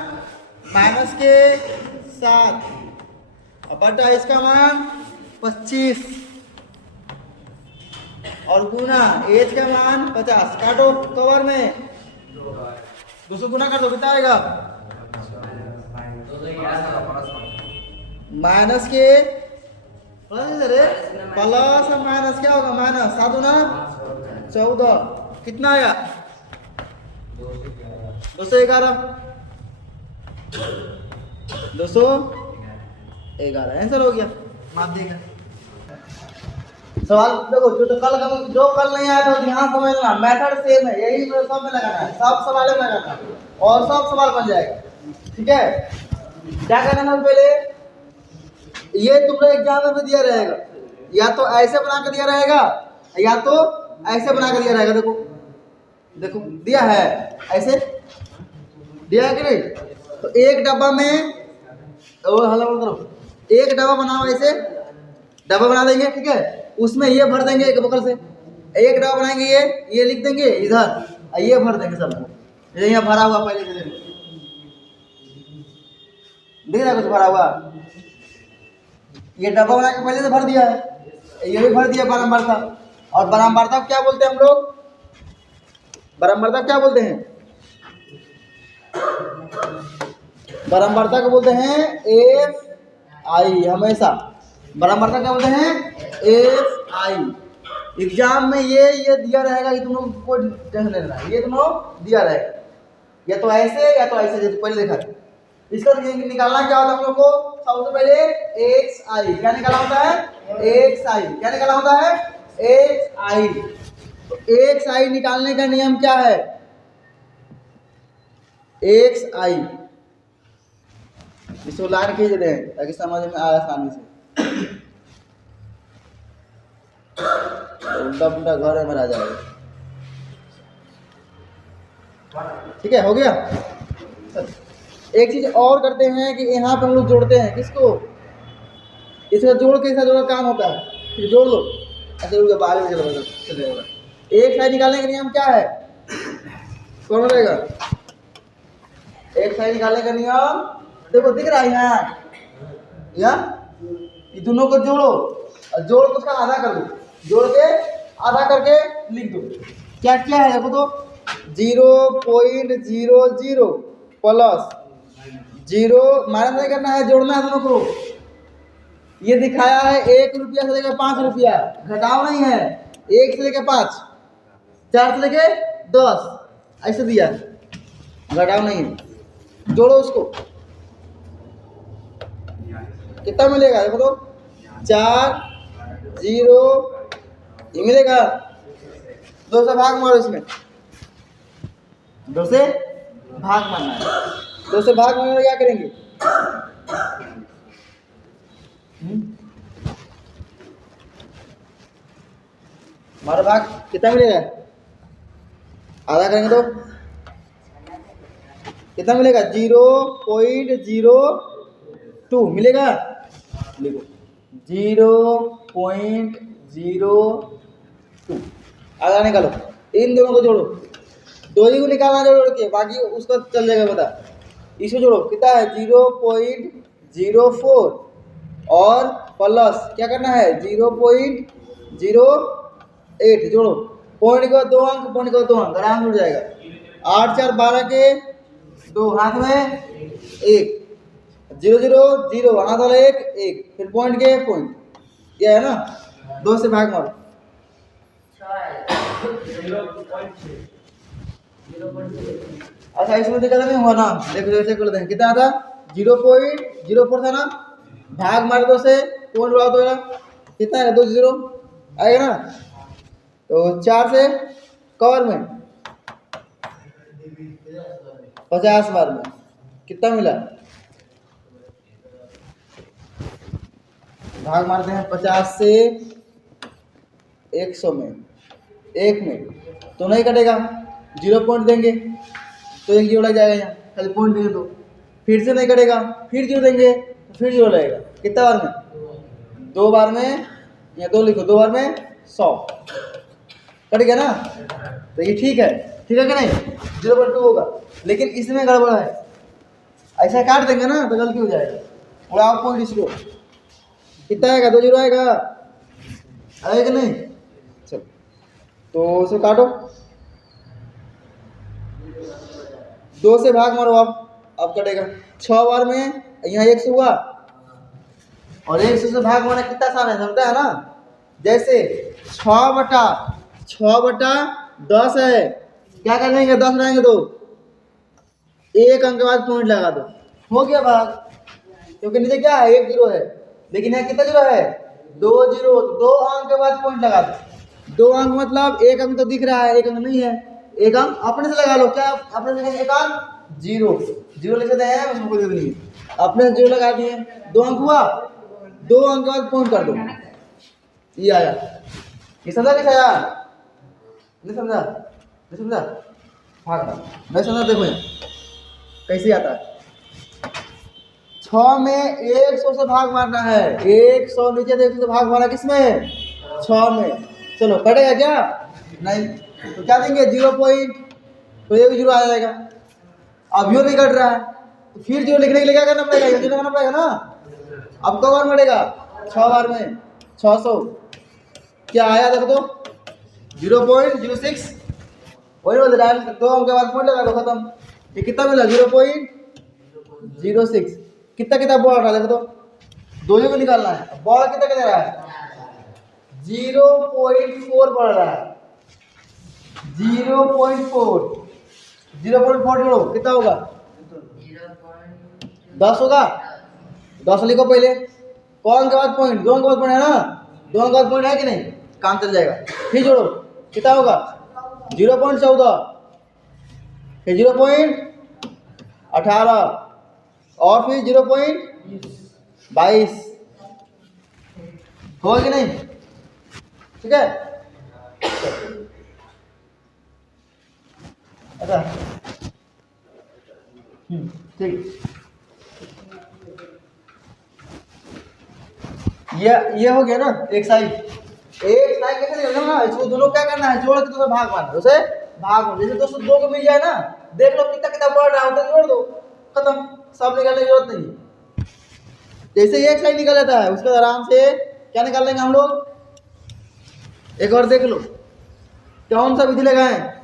माइनस के 7 बटा इसका मान 25 और गुना एच का मान 50। काटो कवर में 200 गुना कर दो, कितना आएगा माइनस के प्लस माइनस क्या होगा माइनस 7 गुना 14, कितना आया 211, 211 आंसर हो गया माध्य का। सवाल देखो, जो कल नहीं आया तो ध्यान समझना, मेथड सेम है, यही सब में लगाना है, सब सवाल में लगाना है और सब सवाल बन जाएगा, ठीक है। क्या करना है पहले, ये तुम्हारे एग्जाम में भी दिया रहेगा, या तो ऐसे बना कर दिया रहेगा या तो ऐसे बना कर दिया रहेगा। देखो देखो दिया है, ऐसे दिया है कि नहीं, तो एक डब्बा में हल्ला करो, एक डब्बा बनाओ, ऐसे डब्बा बना देंगे, ठीक है, उसमें ये भर देंगे एक बोतल से, एक डब्बा बनाएंगे, ये लिख देंगे इधर, ये भर देंगे सबको, ये यहाँ भरा हुआ पहले से दिख रहा कुछ भरा हुआ, ये डब्बा बना के पहले से भर दिया है, ये भी भर दिया बारंबारता। और बारंबारता क्या बोलते हैं हम लोग, बारंबारता क्या बोलते हैं, बारंबारता को बोलते हैं एफ आई, हमेशा बारंबारता क्या बोलते हैं एफ आई। एग्जाम में ये दिया रहेगा कि तुम लोग को टेंशन लेना है, ये तुम लोग दिया रहेगा, या तो ऐसे या तो ऐसे, जैसे पहले देखा। इसका निकालना क्या होता है हम लोग को, सबसे पहले एक्स आई, क्या निकालना होता है एक्स आई, क्या निकालना होता है एक्स आई। तो एक्स आई निकालने का नियम क्या है, एक्स आई, इसको लाइन खींच दें ताकि समझ में आए आसानी से। उल्टा पुल्टा घर में आ जाएगा। ठीक है, हो गया। एक चीज और करते हैं कि यहाँ पे हम लोग जोड़ते हैं किसको, इसका जोड़ के साथ जोड़ा काम होता है, फिर जोड़ लो ऐसे रुक जाओ, आगे चलेगा। एक साइड निकालने का नियम क्या है, कौन रहेगा? एक साइड निकालने का नियम देखो दिख रहा है यहाँ, ये दोनों को जोड़ो और जोड़ को उसका आधा कर दो, जोड़ के आधा करके लिख दो। क्या क्या है देखो तो, 0.00 प्लस 0 माइनस नहीं करना है, जोड़ना है दोनों को। ये दिखाया है 1 रुपया से लेकर 5 रुपया, घटाव नहीं है, 1 से लेकर 5, 4 से लेकर 10 ऐसे दिया, घटाव नहीं है। जोड़ो उसको, कितना मिलेगा देखो तो, 4 0 ये मिलेगा। 2 से भाग मारो, इसमें 2 से भाग मारना है। 2 से भाग मारने में क्या करेंगे, हमारा भाग कितना मिलेगा, आधा करेंगे तो कितना मिलेगा, 0.02 मिलेगा। लिखो 0.02, आधा निकालो, इन दोनों को जोड़ो, 2 ही को निकालना जोड़ के, बाकी उसका चल जाएगा पता। इसको जोड़ो, कितना है 0.04 और प्लस क्या करना है 0.08, जोड़ो, पॉइंट का 2 अंक, पॉइंट का 2 अंक, आराम जुड़ जाएगा। 8 4 12 के 2, हाथ में 1, 0 0 0, हाथ वाला 1 1, फिर पॉइंट के पॉइंट, ये है ना। 2 से भाग मारो, अच्छा इसमें देखा नहीं हुआ ना, देखो जैसे कर देंगे, कितना था 0.04 था ना, भाग मार 2 से, पॉइंट उड़ा दो, कितना है 2 0 आएगा ना। तो 4 से कवर में 50 बार में कितना मिला, भाग मारते हैं 50 से 100 में, 1 में तो नहीं कटेगा, 0 पॉइंट देंगे तो 1 0 लग जाएगा, यहाँ खाली पॉइंट देंगे तो फिर से नहीं कटेगा, फिर 0 देंगे तो फिर 0 लगेगा। कितना बार में, 2 बार में, या 2 लिखो, 2 बार में 100 कट गया ना। तो ये ठीक है कि नहीं, 0.2 होगा, लेकिन इसमें गड़बड़ है, ऐसा काट देंगे ना तो गलती हो जाएगा। उड़ाओ पॉइंट इसको, कितना आएगा 2 0 आएगा, आएगा कि नहीं, चलो तो उसे काटो, 2 से भाग मारो, अब कटेगा 6 बार में, यहाँ 100 हुआ और 100 से भाग मारना कितना आसान है, समझता है ना। जैसे 6/10 है, क्या कर लेंगे, 10 रहेंगे तो 1 अंक के बाद पॉइंट लगा दो, हो गया भाग, क्योंकि नीचे क्या है 1 0 है, लेकिन यहाँ कितना 0 है 2 0, 2 अंक के बाद पॉइंट लगा दो। 2 अंक मतलब 1 अंक तो दिख रहा है, 1 अंक नहीं है, 1 अंक अपने से लगा लो, क्या अपने से, 1 अंक 0 0 लिख देते हैं, उसमें कोई नहीं है, अपने 0 लगा दिए, 2 अंक हुआ, 2 अंक के बाद पॉइंट कर दो, ये आया। ये समझा कैसे आया, नहीं समझा, नहीं समझा, भाग नहीं समझा, देखो कैसे आता है। 6 में 100 से भाग मारना है, 100 नीचे 100 से भाग मारना किसमें, 6 में। चलो कटेगा क्या, नहीं, तो क्या देंगे 0 पॉइंट, तो ये भी 0 आ जाएगा। अब यो नहीं कट रहा है तो फिर 0 लिखने के लिए क्या करना पड़ेगा, ये 0 करना पड़ेगा ना। अब कब बार मरेगा, 6 बार में 600, क्या आया देखो तो 0.06, वही बोल रहा है, 2 अंक के बाद पॉइंट लगा दो, खत्म। ये कितना मिला 0.06, कितना कितना बॉल रहा देखो तो, 2 को निकालना है, बॉल कितना दे रहा है 0.4 बढ़ रहा है, 0.4 जोड़ो, कितना होगा 10 होगा, 10 लिखो पहले, कौन के बाद पॉइंट, 2 अंक के बाद पॉइंट है ना, 2 अंक के बाद पॉइंट है कि नहीं, काम चल जाएगा। फिर जोड़ो, कितना होगा 0.14, फिर 0.18 और फिर 0.22, होगा कि नहीं, ठीक है। अच्छा ठीक। ये हो गया ना एक साइड। एक साइड कैसे निकालना ना, इसको दोनों क्या करना है, जोड़ के तुम्हें भाग मारना, उसे भाग मारना। जैसे दोस्तों दो को मिल जाए ना, देख लो कितना कितना बढ़ रहा होता है, जोड़ दो, खत्म, सब निकालने की जरूरत नहीं। जैसे एक साइड निकल जाता है उसके बाद आराम से क्या निकाल लेंगे हम लोग। एक और देख लो कौन सा विधि लगाएं,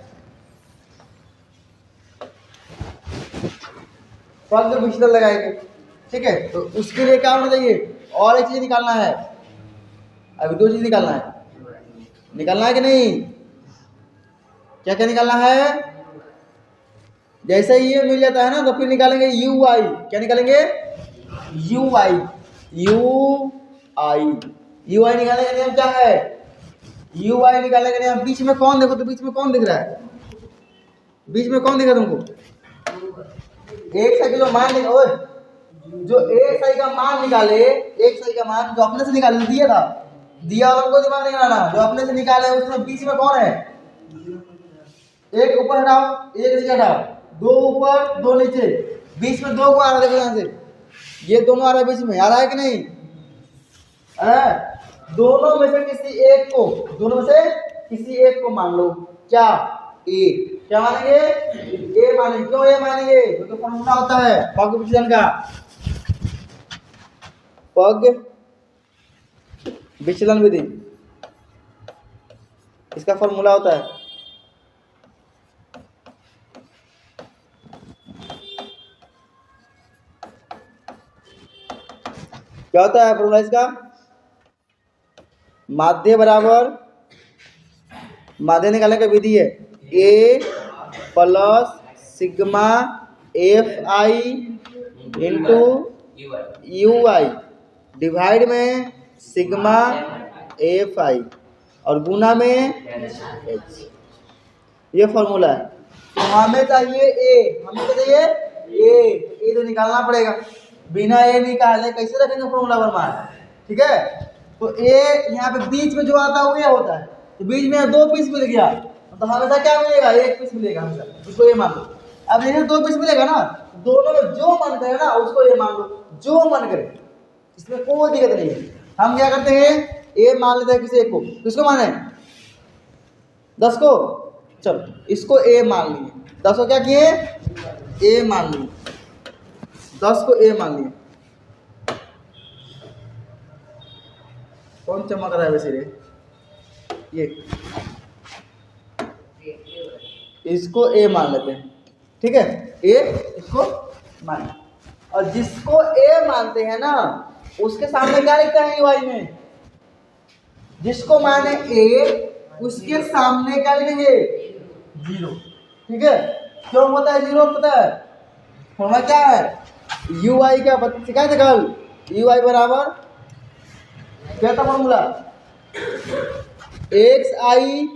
पग विचलन लगाएंगे। ठीक है, तो उसके लिए क्या होना चाहिए, और एक चीज निकालना है, अभी दो चीज निकालना है कि नहीं, क्या क्या निकालना है। जैसे ये मिल जाता है ना तो फिर निकालेंगे यू आई। क्या निकालेंगे, यू आई। यू आई निकालने का नियम क्या है, यू आई निकालने का नियम, बीच में कौन, देखो तो बीच में कौन दिख रहा है, बीच में कौन दिख रहा है तुमको, एक साइड जो मान निकाले, जो एक साइड का मान निकाले, एक साइड का मान जो अपने से निकाले, दिया था, दिया वाला को दिमाग नहीं लगाना, जो अपने से निकाले उसमें बीच में कौन है, एक ऊपर हटाओ एक नीचे हटाओ, दो ऊपर दो नीचे, बीच में दो को आ रहा है, देखो यहाँ से ये दोनों आ रहा है, बीच में आ रहा है कि नहीं, दोनों में से किसी एक को, दोनों में से किसी एक को मान लो, क्या ए, क्या मानेंगे, ए मानेंगे। क्यों ए मानेंगे, क्योंकि फॉर्मूला होता है पग विचलन का, पग विचलन विधि, इसका फॉर्मूला होता है। क्या होता है फॉर्मूला इसका, माध्य बराबर, माध्य निकालने का विधि है A plus sigma F I into U I divide में सिग्मा एफ आई और गुना में एच, ये फॉर्मूला है। तो हमें चाहिए ए, हमें चाहिए ए तो निकालना पड़ेगा, बिना ए निकाले कैसे रखेंगे फॉर्मूला बर्बाद, ठीक है। तो ए यहाँ पे बीच में जो आता है वो ये होता है, तो बीच में दो पीस मिल गया तो हमेशा क्या मिलेगा, एक पीस मिलेगा हमेशा, उसको ये मान लो। अब जैसे दो पीस मिलेगा ना, दोनों में जो मन करे ना उसको ये मान लो, जो मन करे, इसमें कोई दिक्कत नहीं है। हम क्या करते हैं, ए मान लेते हैं किसी एक को, किसको माने 10 को, चलो इसको ए मान लिए, 10 को क्या किए ए मान लिए, 10 को ए मान लिए। कौन चमक रहा है वैसे रे, ये इसको ए मान लेते हैं, ठीक है, ए इसको मान, और जिसको ए मानते हैं ना उसके सामने क्या लिखता है यूआई में, जिसको माने ए उसके सामने क्या लिखेंगे 0, ठीक है। क्यों होता है 0 पता है, फॉर्मूला क्या है, यूआई क्या सिखाए थे कल, यूआई बराबर क्या था फॉर्मूला, एक्स आई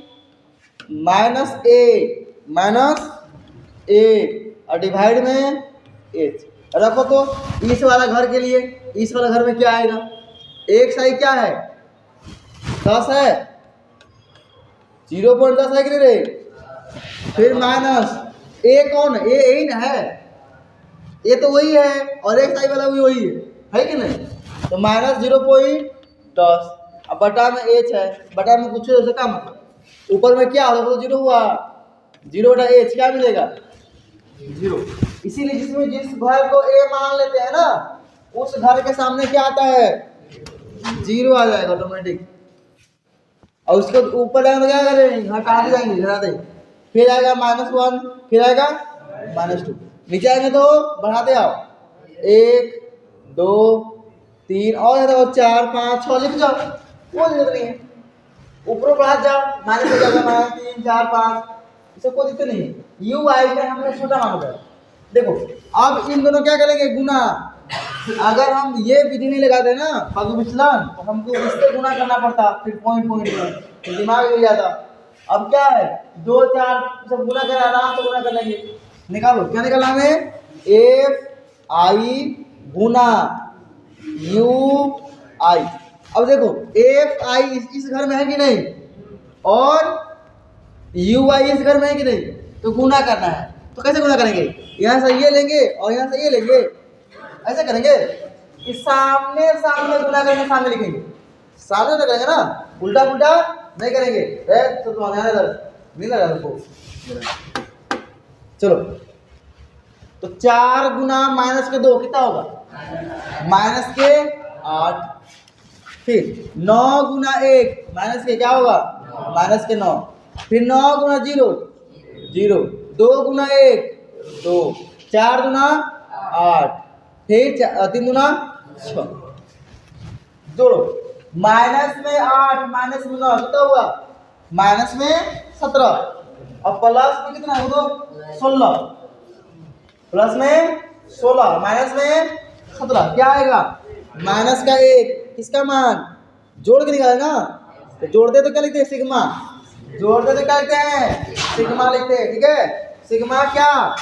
माइनस ए और डिवाइड में एच। रखो तो इस वाला घर के लिए, इस वाला घर में क्या आएगा, एक्स आई क्या है 10 है, 0.10 है कि नहीं रे, फिर माइनस ए कौन है, ए यही ना है, ये तो वही है और एक्स आई वाला भी वही है कि नहीं, तो माइनस 0.10, अब बटा में एच है, बटा में कुछ से क्या मतलब, ऊपर में क्या होगा तो 0 हुआ, 0 बटा एच क्या मिलेगा 0। इसीलिए जिसमें जिस घर को ए मान लेते हैं ना उस घर के सामने क्या आता है 0 आ जाएगा ऑटोमेटिक, और उसके ऊपर जाएंगे तो क्या करेंगे, हटा दे जाएंगे, घटा दे, फिर आएगा -1, फिर आएगा -2, नीचे आएंगे तो बढ़ाते आओ, 1 2 3 और 4 5 6 लिख जाओ, कोई दिक्कत नहीं है, ऊपर बढ़ा जाओ, माइनस हो जाएगा -3 4 5, इससे कोई दिक्कत नहीं है। यू आई में हमने छोटा मान होगा, देखो अब इन दोनों क्या करेंगे गुना, अगर हम ये विधि नहीं लगाते ना पग विचलन तो हमको इससे गुना करना पड़ता, फिर पॉइंट तो दिमाग मिल जाता। अब क्या है 2 4 सब गुना कर, आराम से गुना कर लेंगे, निकालो क्या निकालना हमें, एफ आई गुना यू आई। अब देखो एफ आई इस घर में है कि नहीं और यू आई इस घर में है कि नहीं, तो गुना करना है, तो कैसे गुना करेंगे, यहाँ से ये लेंगे और यहाँ से ये लेंगे, ऐसे करेंगे कि सामने सामने गुना करके सामने लिखेंगे, सामने तो करेंगे ना, उल्टा पुल्टा नहीं करेंगे। तो नहीं लगा तुमको। चलो तो 4 गुना -2 कितना होगा? -8। फिर 9 गुना 1 माइनस के क्या होगा? -9। फिर 9 गुना 0 0, 2 गुना 1 2, 4 गुना 8, फिर 3 गुना 6। जोड़ो, माइनस में 8 माइनस में 9 कितना हुआ? माइनस में 17 और प्लस में कितना होगा? 16। प्लस में 16 माइनस में 17 क्या आएगा? माइनस का 1 किसका मान? जोड़ के निकाले ना, तो जोड़ते तो क्या लिखते हैं? सिग्मा। जोड़ते तो क्या लिखते हैं? सिग्मा लिखते हैं। ठीक है, सिग्मा क्या?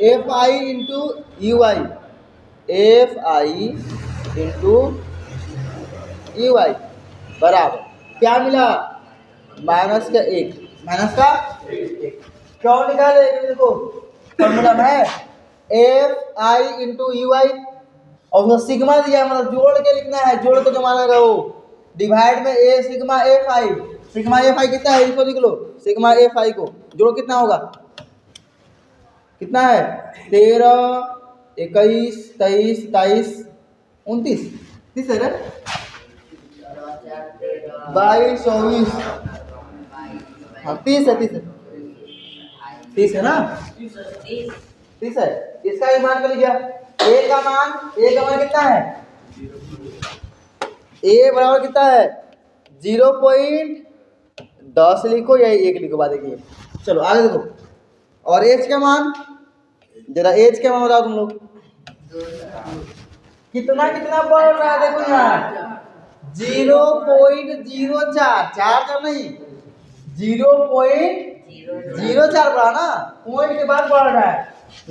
Fi into ui, Fi into ui बराबर क्या मिला? माइनस का 1। माइनस का 1 क्यों निकाले? देखो फॉर्मूला में है Fi इंटू ui और वो सिग्मा दिया, मतलब जोड़ के लिखना है, जोड़ के जो मानेगा वो डिवाइड में ए सिग्मा Fi। सिग्मा Fi कितना है? इसको लिख लो, सिग्मा Fi को जोड़ो कितना होगा? कितना है? 13 21 23 27 29 30 है ना? 22 24 हाँ 30 है 30 है ना? 30 है। इसका ही मान कर लिया। ए का मान कितना है? ए बराबर कितना है? 0.10 लिखो या 1 लिखो, बात देखिए। चलो आगे देखो, और एच का मान, जरा एच का मान बताओ तुम लोग। कितना कितना बढ़ रहा है? देखो यहाँ 0.04, 4 नहीं 0.04 बढ़ा ना, पॉइंट के बाद बढ़ रहा है,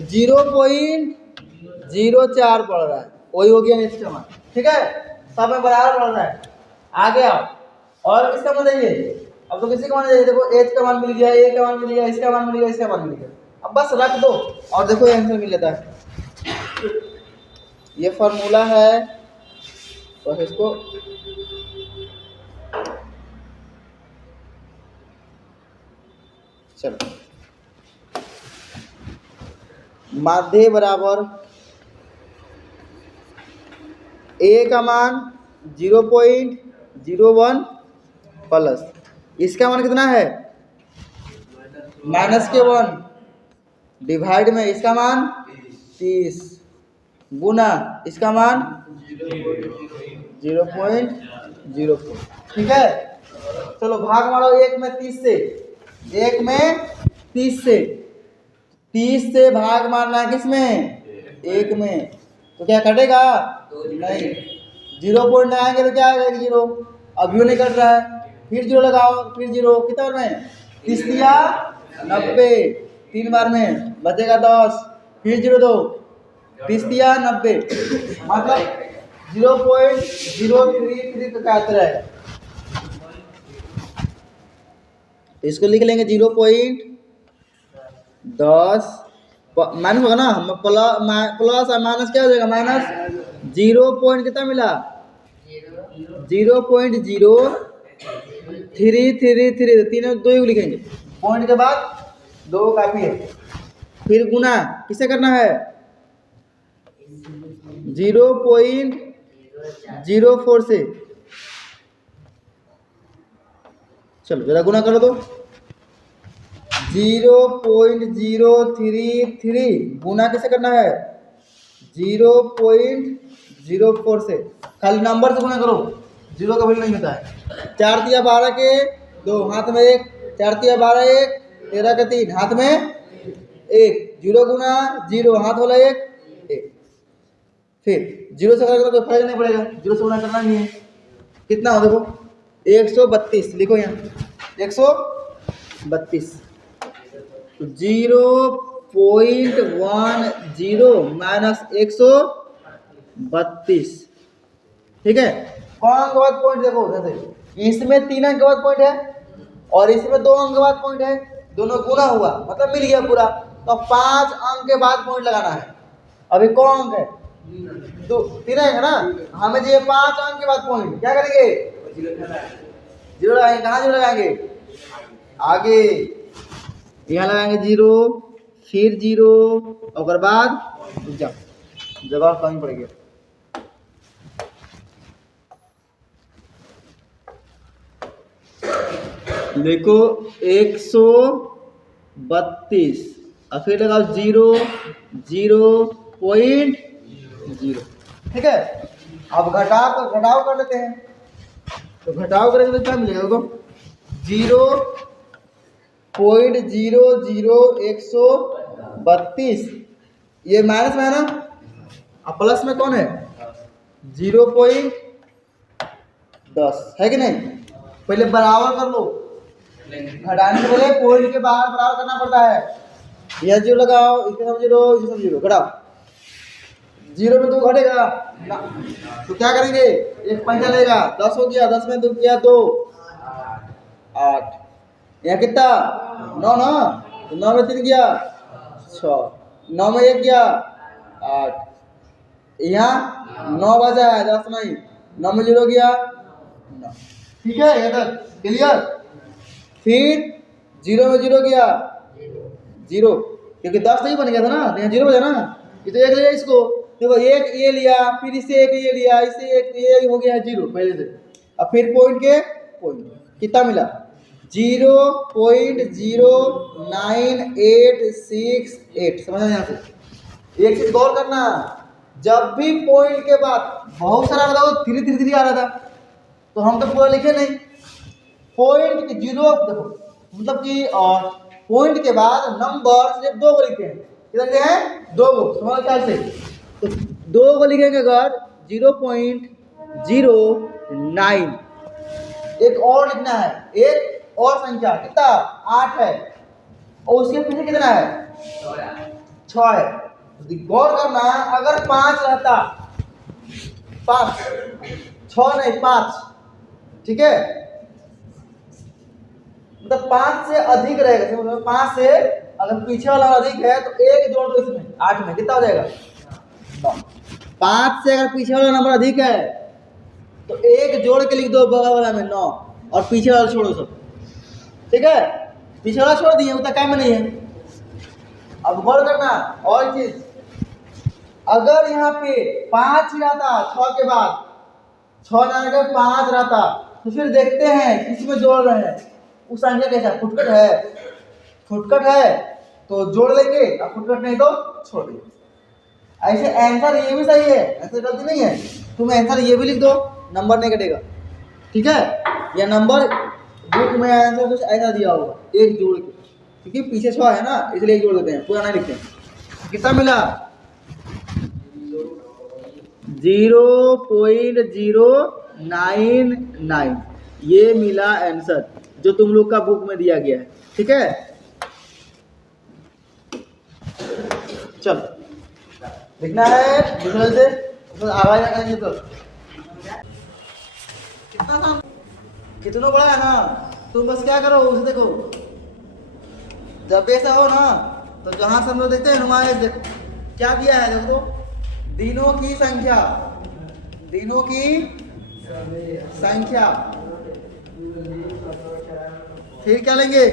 0.04 बढ़ रहा है, वही हो गया एच का मान। ठीक है, सब में बराबर बढ़ रहा है। आगे आओ, और किसका मान चाहिए? अब तो किसी का मान चाहिए। देखो एच का मान मिल गया, ए का मान मिल गया, इसका मान मिल गया, इसका मान मिल गया। अब बस रख दो और देखो ये आंसर मिल जाता है। ये फॉर्मूला है, बस इसको चलो माध्य बराबर ए का मान 0.01 प्लस इसका मान कितना है? -1 डिवाइड में इसका मान 30 गुना इसका मान 0.04। ठीक है, चलो भाग मारो 1 में 30 से, 1 में 30 से, 30 से भाग मारना है किसमें? 1 में, तो क्या कटेगा? नहीं। 0 पॉइंट लगाएंगे तो क्या आएगा? 0। अब यू नहीं कट रहा है, फिर 0 लगाओ, फिर 0 कितना बार में? 30 दिया 90, 3 बार में बचेगा 10, फिर 0 दो, 30 दिया 90, मतलब 0.033 का आंसर है। इसको लिख लेंगे 0.10 माइनस होगा ना, प्लस और माइनस क्या हो जाएगा? माइनस 0 पॉइंट कितना मिला? 0.0333, तीनों 2 लिखेंगे, पॉइंट के बाद 2 काफी है। फिर गुना किसे करना है? 0.04 से। चलो जरा गुना करो तो 0.033 गुना किसे करना है? 0.04 से। खाली नंबर से गुना करो, 0 का वैल्यू नहीं होता है। 4 तिया 12 के 2, हाथ में 1, 4 तिया 12 1, 13 के 3, हाथ में 1, 0 गुना 0, हाथ वाला 1 1। फिर 0 से करके तो कोई फर्क नहीं पड़ेगा, 0 से गुना करना नहीं है। कितना हो देखो 132 लिखो यहाँ 132, 0.10 माइनस 132। ठीक है, कौन अंक के बाद पॉइंट देखो, जैसे इसमें 3 अंक के बाद पॉइंट है और इसमें 2 अंक के बाद पॉइंट है, दोनों गुना हुआ मतलब मिल गया पूरा। तो 5 अंक के बाद पॉइंट लगाना है। अभी कौन अंक है? 2 3 है ना, हमें चाहिए 5 अंक के बाद पॉइंट। क्या करेंगे? जीरो लगाएंगे। कहाँ जीरो लगाएंगे? आगे यहाँ लगाएंगे 0, फिर 0 और बाद जवाब कहीं पड़ गया। देखो 132 और फिर लगाओ 0.0। ठीक है, अब घटाव कर लेते हैं। तो घटाव करेंगे तो क्या मिलेगा? देखो 0.00132, ये माइनस में है ना, अब प्लस में कौन है? 0.10 है कि नहीं? पहले बराबर कर लो, घटाने से पहले पॉइंट के बाहर बराबर करना पड़ता है। यह 0 लगाओ, इसके साथ 0, इसके साथ 0 घटाओ। 0 में 2 घटेगा ना, तो क्या करेंगे? एक पंजा लेगा, 10 हो गया, 10 में 2 किया 2 8। यहाँ कितना? 9 ना, तो 9 में 3 गया 6, 9 में 1 गया 8, यहाँ 9 बचा है, 10 नहीं, 9 में 0 गया 9। ठीक है, ये तक क्लियर। फिर 0 में 0 गया 0, क्योंकि 10 नहीं बन गया था ना, यहाँ 0 बचा ना, ये तो 1 लिया इसको। देखो 1 ये लिया, फिर इससे 1 ये लिया, इससे 1 ये हो गया है 0 पहले से। अब फिर पॉइंट के पॉइंट कितना मिला? 0.09868। समझ यहाँ से एक चीज गौर करना, जब भी पॉइंट के बाद बहुत सारा मतलब धीरे धीरे आ रहा था, तो हम तो पूरा लिखे नहीं। पॉइंट के 0 देखो, मतलब कि पॉइंट के बाद नंबर सिर्फ 2 को लिखते हैं। कितना लिखते हैं? 2 को। समझ ख्याल से, तो 2 को लिखेंगे अगर 0.09। एक और लिखना है, एक और संख्या कितना? 8 है, और उसके पीछे कितना है? 6 है। गौर करना, अगर 5 रहता, 5 6 नहीं 5, ठीक है, मतलब 5 से अधिक रहेगा। 5 से अगर पीछे वाला अधिक है तो 1 जोड़ दो इसमें, 8 में कितना हो जाएगा? 9। 5 से अगर पीछे वाला नंबर अधिक है तो 1 जोड़ के लिख दो बगल वाला में 9, और पीछे वाला छोड़ो सब। ठीक है, पीछे वाला छोड़ दिए, उतना काम में नहीं है। अब गौर करना और चीज, अगर यहाँ पे 5 ही रहता 6 के बाद, 6 ना अगर 5 रहता, तो फिर देखते हैं किसमें जोड़ रहे हैं, उस संख्या कैसा फुटकट है। फुटकट है तो जोड़ लेंगे, और फुटकट नहीं तो छोड़ देंगे। ऐसे आंसर ये भी सही है, ऐसे गलती नहीं है। तुम आंसर ये भी लिख दो, नंबर नहीं कटेगा। ठीक है, या नंबर बुक में आंसर कुछ ऐसा दिया होगा, 1 जोड़ के, क्योंकि पीछे 6 है ना, इसलिए 1 जोड़ देते हैं, पूरा नहीं लिखते हैं। कितना मिला? 0.099। ये मिला आंसर जो तुम लोग का बुक में दिया गया है। ठीक है, चल लिखना है दूसरे से, आवाज लगाएंगे तो कितना बड़ा है ना, तुम बस क्या करो उसे देखो। जब ऐसा हो ना, तो जहां से हम लोग देखते हैं नुमाइश, देखो क्या दिया है, देखो दिनों की संख्या, दिनों की संख्या, फिर क्या लेंगे?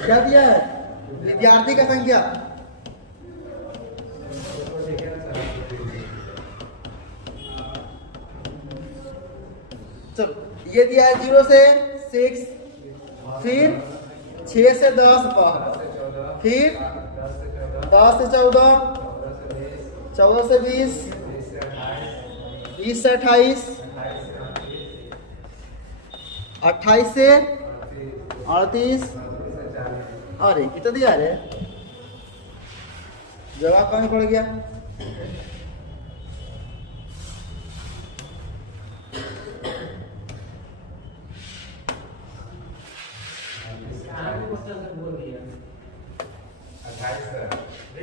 क्या दिया है? विद्यार्थी का संख्या। चलो ये दिया है 0 से 6, फिर 6 से 10 पर, फिर 10 से 14, 14 से 20, 20 से 28, 28 से 38। अरे कितना दिया रे, जवाब कहाँ पड़ गया?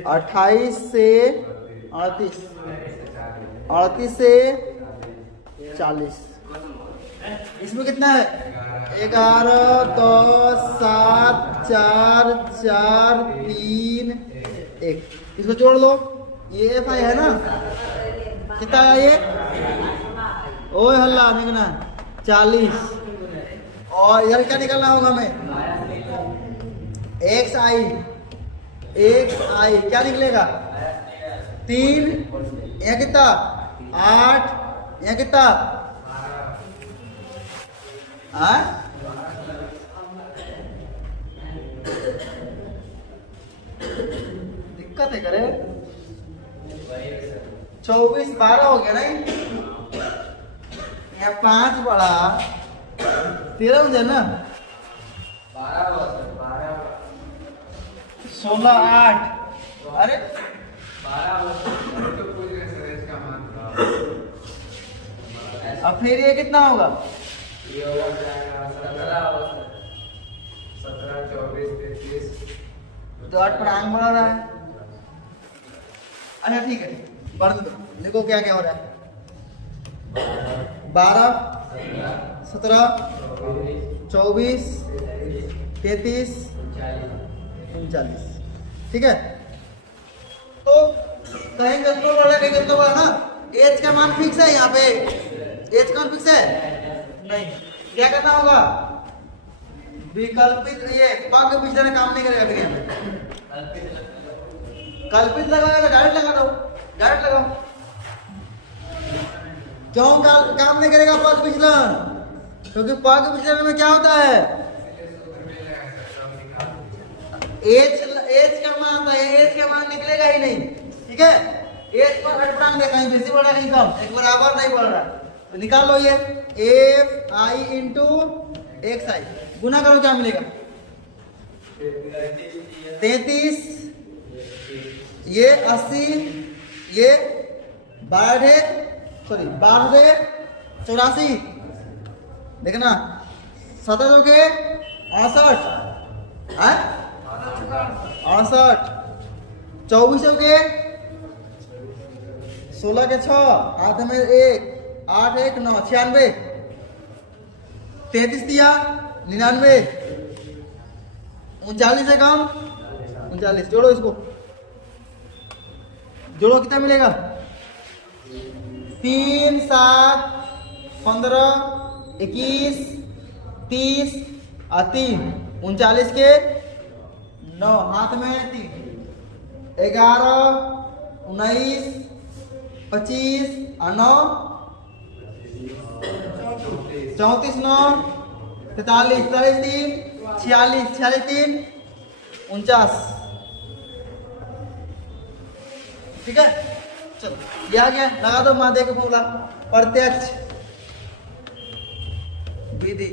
अट्ठाईस से 38, 38 से 40, इसमें कितना है? 11, 10, 7, 4, 4, 3, 1। इसको जोड़ लो, ये एफ आई है ना, कितना है ये? ओए हल्ला निकलना 40। और इधर क्या निकलना होगा हमें? एक्स आई क्या निकलेगा? 3, यहाँ कितना? 8, यहाँ कितना? दिक्कत है करे। 24, 12 हो गया नहीं? यहाँ 5 बढ़ा 13 मुझे ना, 16, 8। अरे अब फिर ये कितना होगा? 17, 24, 33। तो 8 पर आंग बढ़ा रहा है। अच्छा ठीक है, बढ़ दो। देखो क्या क्या हो रहा है। 12, 17, 24, 33, 39। ठीक है, तो कहीं कंट्रोल वाला कहीं कंट्रोल वाला ना। एच का मान फिक्स है यहाँ पे, एच का मान फिक्स है नहीं। क्या करना होगा? विकल्पित, ये पग पिछले काम नहीं करेगा। फिर कल्पित लगाएगा तो डायरेक्ट लगा दो, डायरेक्ट लगाओ। क्यों काम नहीं करेगा पग विचलन? क्योंकि पग विचलन में क्या होता है? एच का मान था, एच का मान निकलेगा ही नहीं। ठीक है, एच पर घटपटांग देखा, कहीं बेसी बढ़ रहा कहीं कम, एक बराबर नहीं बढ़ रहा। तो निकाल लो ये एफ आई इंटू एक्स आई, गुना करो क्या मिलेगा? 33, ये 80, ये 12, 84। देखना 17 के 68, 68, 24 के 16 के 6, हाथ में 1, 8, 1, 9, 96। 33 दिया 99, 39 से कम 39। जोड़ो इसको, जोड़ो कितना मिलेगा? 3, 7, 15, 21, 30 और 3, 39 के 9, हाथ में 3, 11, 19, 25 और 9, 34, 9, 43, 43, 46, 46, 3, 49। ठीक है, चलो ये आ गया। लगा दो महादेव का फॉर्मूला, प्रत्यक्ष विधि।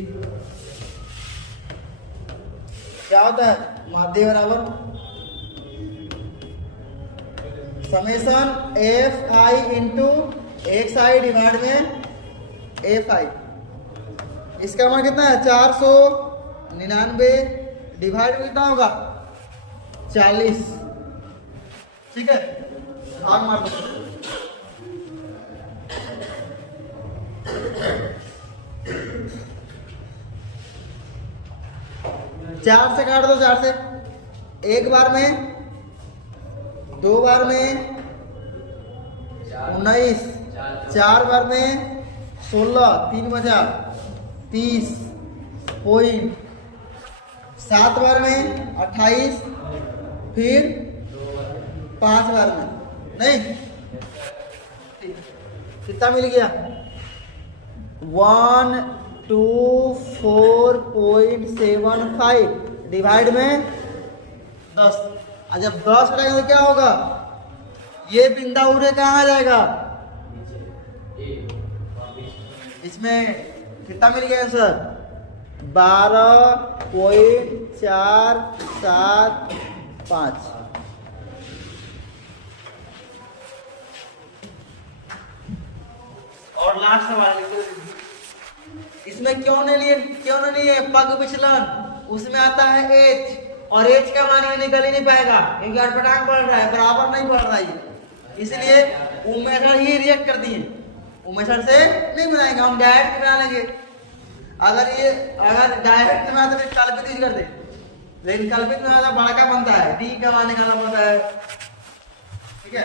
क्या होता है? महादेव बराबर summation F I into X I divide में एफ आई। इसका मान कितना है? 499 डिवाइड में कितना होगा? 40। ठीक है, भाग मार दो। 4 से काट दो, 4 से, एक बार में, 2 बार में 19, 4 बार में 16, 3 बचा 30, पॉइंट 7 बार में 28, फिर 5 बार में नहीं। कितना मिल गया? 124.75 डिवाइड में 10। और जब 10 बढ़ाएगा तो क्या होगा? ये बिंदा उड़े कहाँ आ जाएगा? इसमें कितना मिल गया आंसर? 12.475। और लास्ट सवाल इसमें क्यों नहीं लिए पग विचलन? उसमें आता है एच, और एच का मान निकल ही नहीं पाएगा क्योंकि अटपटांग बढ़ रहा है, बराबर नहीं बढ़ रहा है। इसलिए उमेशर ही रिएक्ट कर दिए, उमेशर से नहीं बनाएंगे, हम डायरेक्ट बना लेंगे। अगर डायरेक्ट में आता तो कल्पित यूज करते, लेकिन कल्पित में आता बड़ा का बनता है, डी का मान निकालना पड़ता है। ठीक है,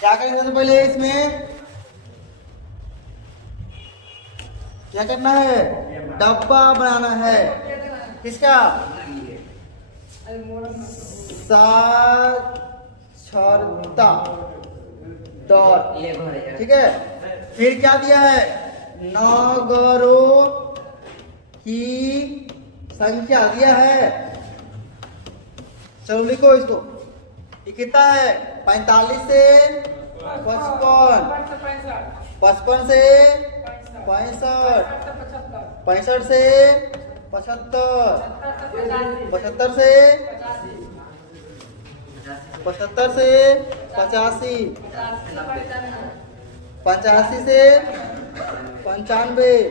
क्या करेंगे तो पहले इसमें क्या करना है, डब्बा बनाना है। किसका? साक्षरता डॉट। ठीक है, फिर क्या दिया है, नगरों की संख्या दिया है। चलो लिखो इसको, ये कितना है, 45 से 55, 55 से 65, 65 से 75, 75 से 75 से 85, 85 से 95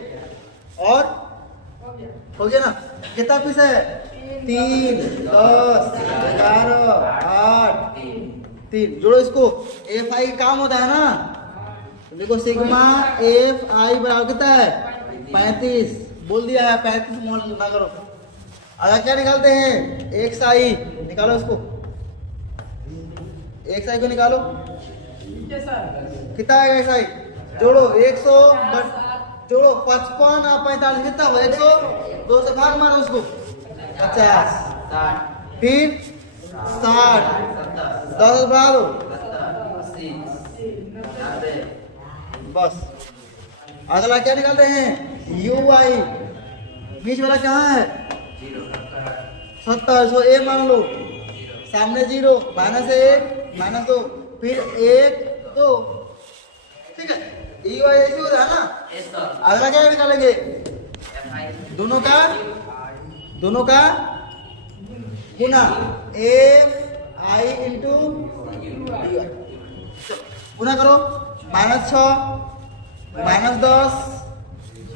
और हो गया ना। कितना पीस है, 3, 10, 11, 8, 3। जोड़ो इसको, एफ आई काम होता है ना, तो देखो सिग्मा एफ आई बराबर कितना है, 35। बोल दिया है 35, मोल ना करो। अगर क्या निकालते हैं, एक्स आई निकालो इसको, एक्स आई को निकालो, कितना आएगा एक्स आई, जोड़ो 100 जोड़ो 55 और 45 कितना हो, 100, 2 से भाग मारो उसको, 50, फिर 60, 10 बढ़ा दो, बस। अगला क्या निकालते हैं, यू आई, बीच वाला कहाँ है, 70, सो ए मान लो, सामने 0, -1 -2, फिर 1 2। ठीक है, यू आई ऐसे होता है ना। अगला क्या निकालेंगे, दोनों का गुना, एफ आई इंटू गुना करो, -6 -10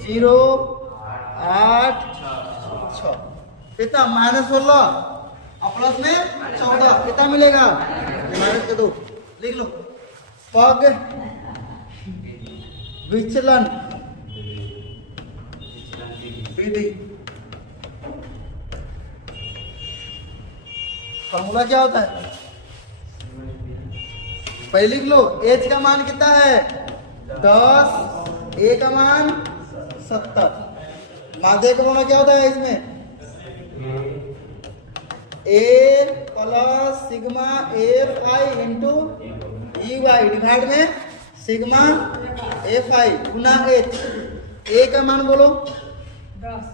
0 8 6, कितना, -16 और प्लस में 14, कितना मिलेगा, माइनस के 2। लिख लो, पग विचलन विधि। फॉर्मूला क्या होता है, पहले लिख लो, एच का मान कितना है, 10, ए का मान 70। माध्य का फॉर्मूला क्या होता है इसमें, A plus sigma F I into E Y divide में सिग्मा एफ आई गुना एच। ए का मान बोलो, 10,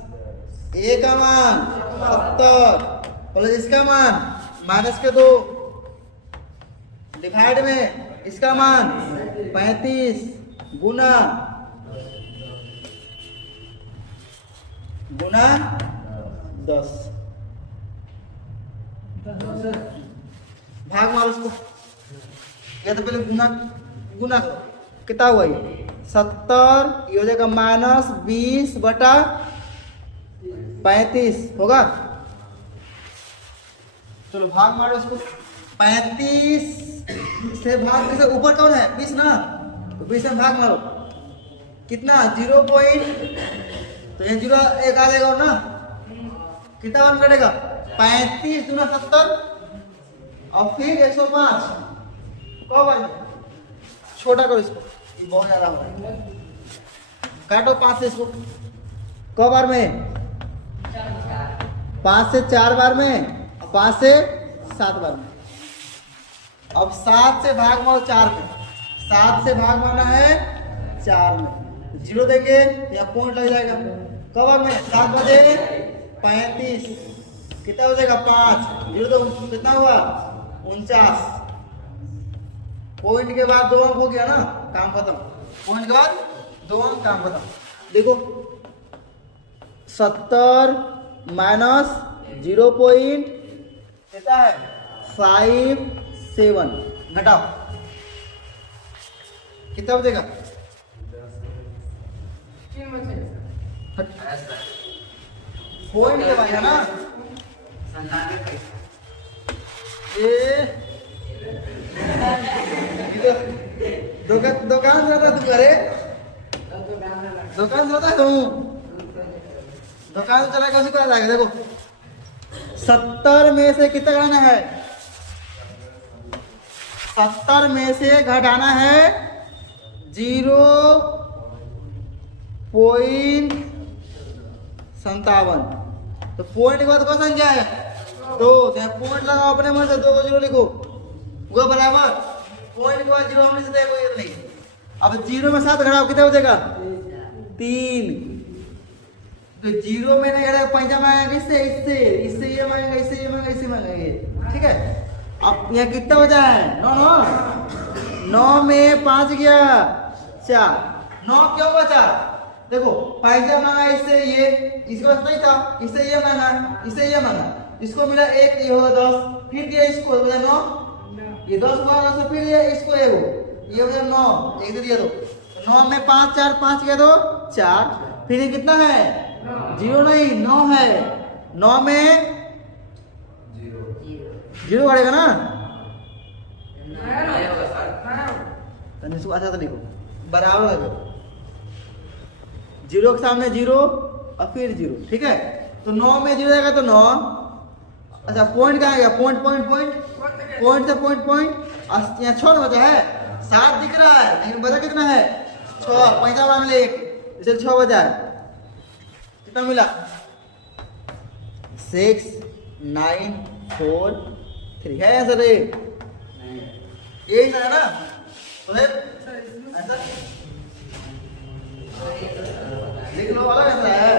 ए का मान 70 प्लस इसका मान -2 डिवाइड में इसका मान 35 गुना 10। भाग मारो उसको, या तो पहले गुना करो, कितना हुआ ये, 70, ये हो जाएगा -20/35 होगा। चलो भाग मारो इसको, 35 से भाग से ऊपर कौन है, 20 ना, तो 20 में भाग मारो, कितना 0 पॉइंट, तो ये 0 एक आ जाएगा और ना, कितना वन कटेगा, 35 दूना 70 और फिर 105 कब भाई, छोटा करो इसको, ये बहुत ज्यादा हो रहा है, काटो 5 से इसको, कब बार में, 5 से 4 बार में, 5 से 7 बार में। अब 7 से भाग मारो 4 में, 7 से भाग मारना है 4 में, 0 देंगे या पॉइंट लग जाएगा, कब बार में, 7 बजे 35, कितना हो जाएगा 5, 0 तो कितना हुआ 49, पॉइंट के बाद 2 अंक हो गया ना, काम खत्म, पॉइंट के बाद 2 अंक, काम खत्म। देखो 70 माइनस 0 पॉइंट कितना है 57, घटाओ कितना बचेगा, पॉइंट के बाद है ना, दुकान जाता तू करे, दुकान चलाता है तुम? दुकान चला के उसी को जाएगा। देखो 70 में से कितना घटाना है? 70 में से घटाना है 0.57। तो पॉइंट के बाद कौन संख्या है? 2। तो यहाँ पॉइंट लगाओ अपने मन से, 2 को 0 लिखो, वो बराबर पॉइंट के बाद 0 हमने से देखो ये नहीं। अब 0 में 7 घटाओ, कितना हो जाएगा? 3। तो 0 में नहीं घटा, पंजा मांगेगा इससे इससे इससे, ये मांगेगा इससे, ये मांगेगा इससे, मांगेगा ये। ठीक है, अब यहाँ कितना बचा है? 9 में 5 गया 4, 9 क्यों बचा? देखो पैसा मांगा इससे ये, इसके पास नहीं था, इससे ये मांगा, इससे ये मांगा, इसको मिला 1, ये होगा 10, फिर दिया इसको 9, ये 10 हुआ, 10 फिर दिया इसको, ये हो 9, 1 दे दिया। तो 9 में 5 4 5 गया तो 4, फिर ये कितना है? 0 नहीं 9 है। 9 में 0 बढ़ेगा ना? अच्छा तो लिखो बराबर है, 0 के सामने 0 और फिर 0। ठीक है, तो 9 में 0 आएगा तो 9। अच्छा पॉइंट कहाँ गया? पॉइंट पॉइंट पॉइंट पॉइंट से पॉइंट पॉइंट, यहाँ 6 बचा है, 7 दिख रहा है लेकिन बचा कितना है? 6। पैसा मांग ले 1, इसे 6 बचा है, कितना मिला? 6 9 4 3 है आंसर। यही है ना? तो ऐसा लिख लो, वाला ऐसा है।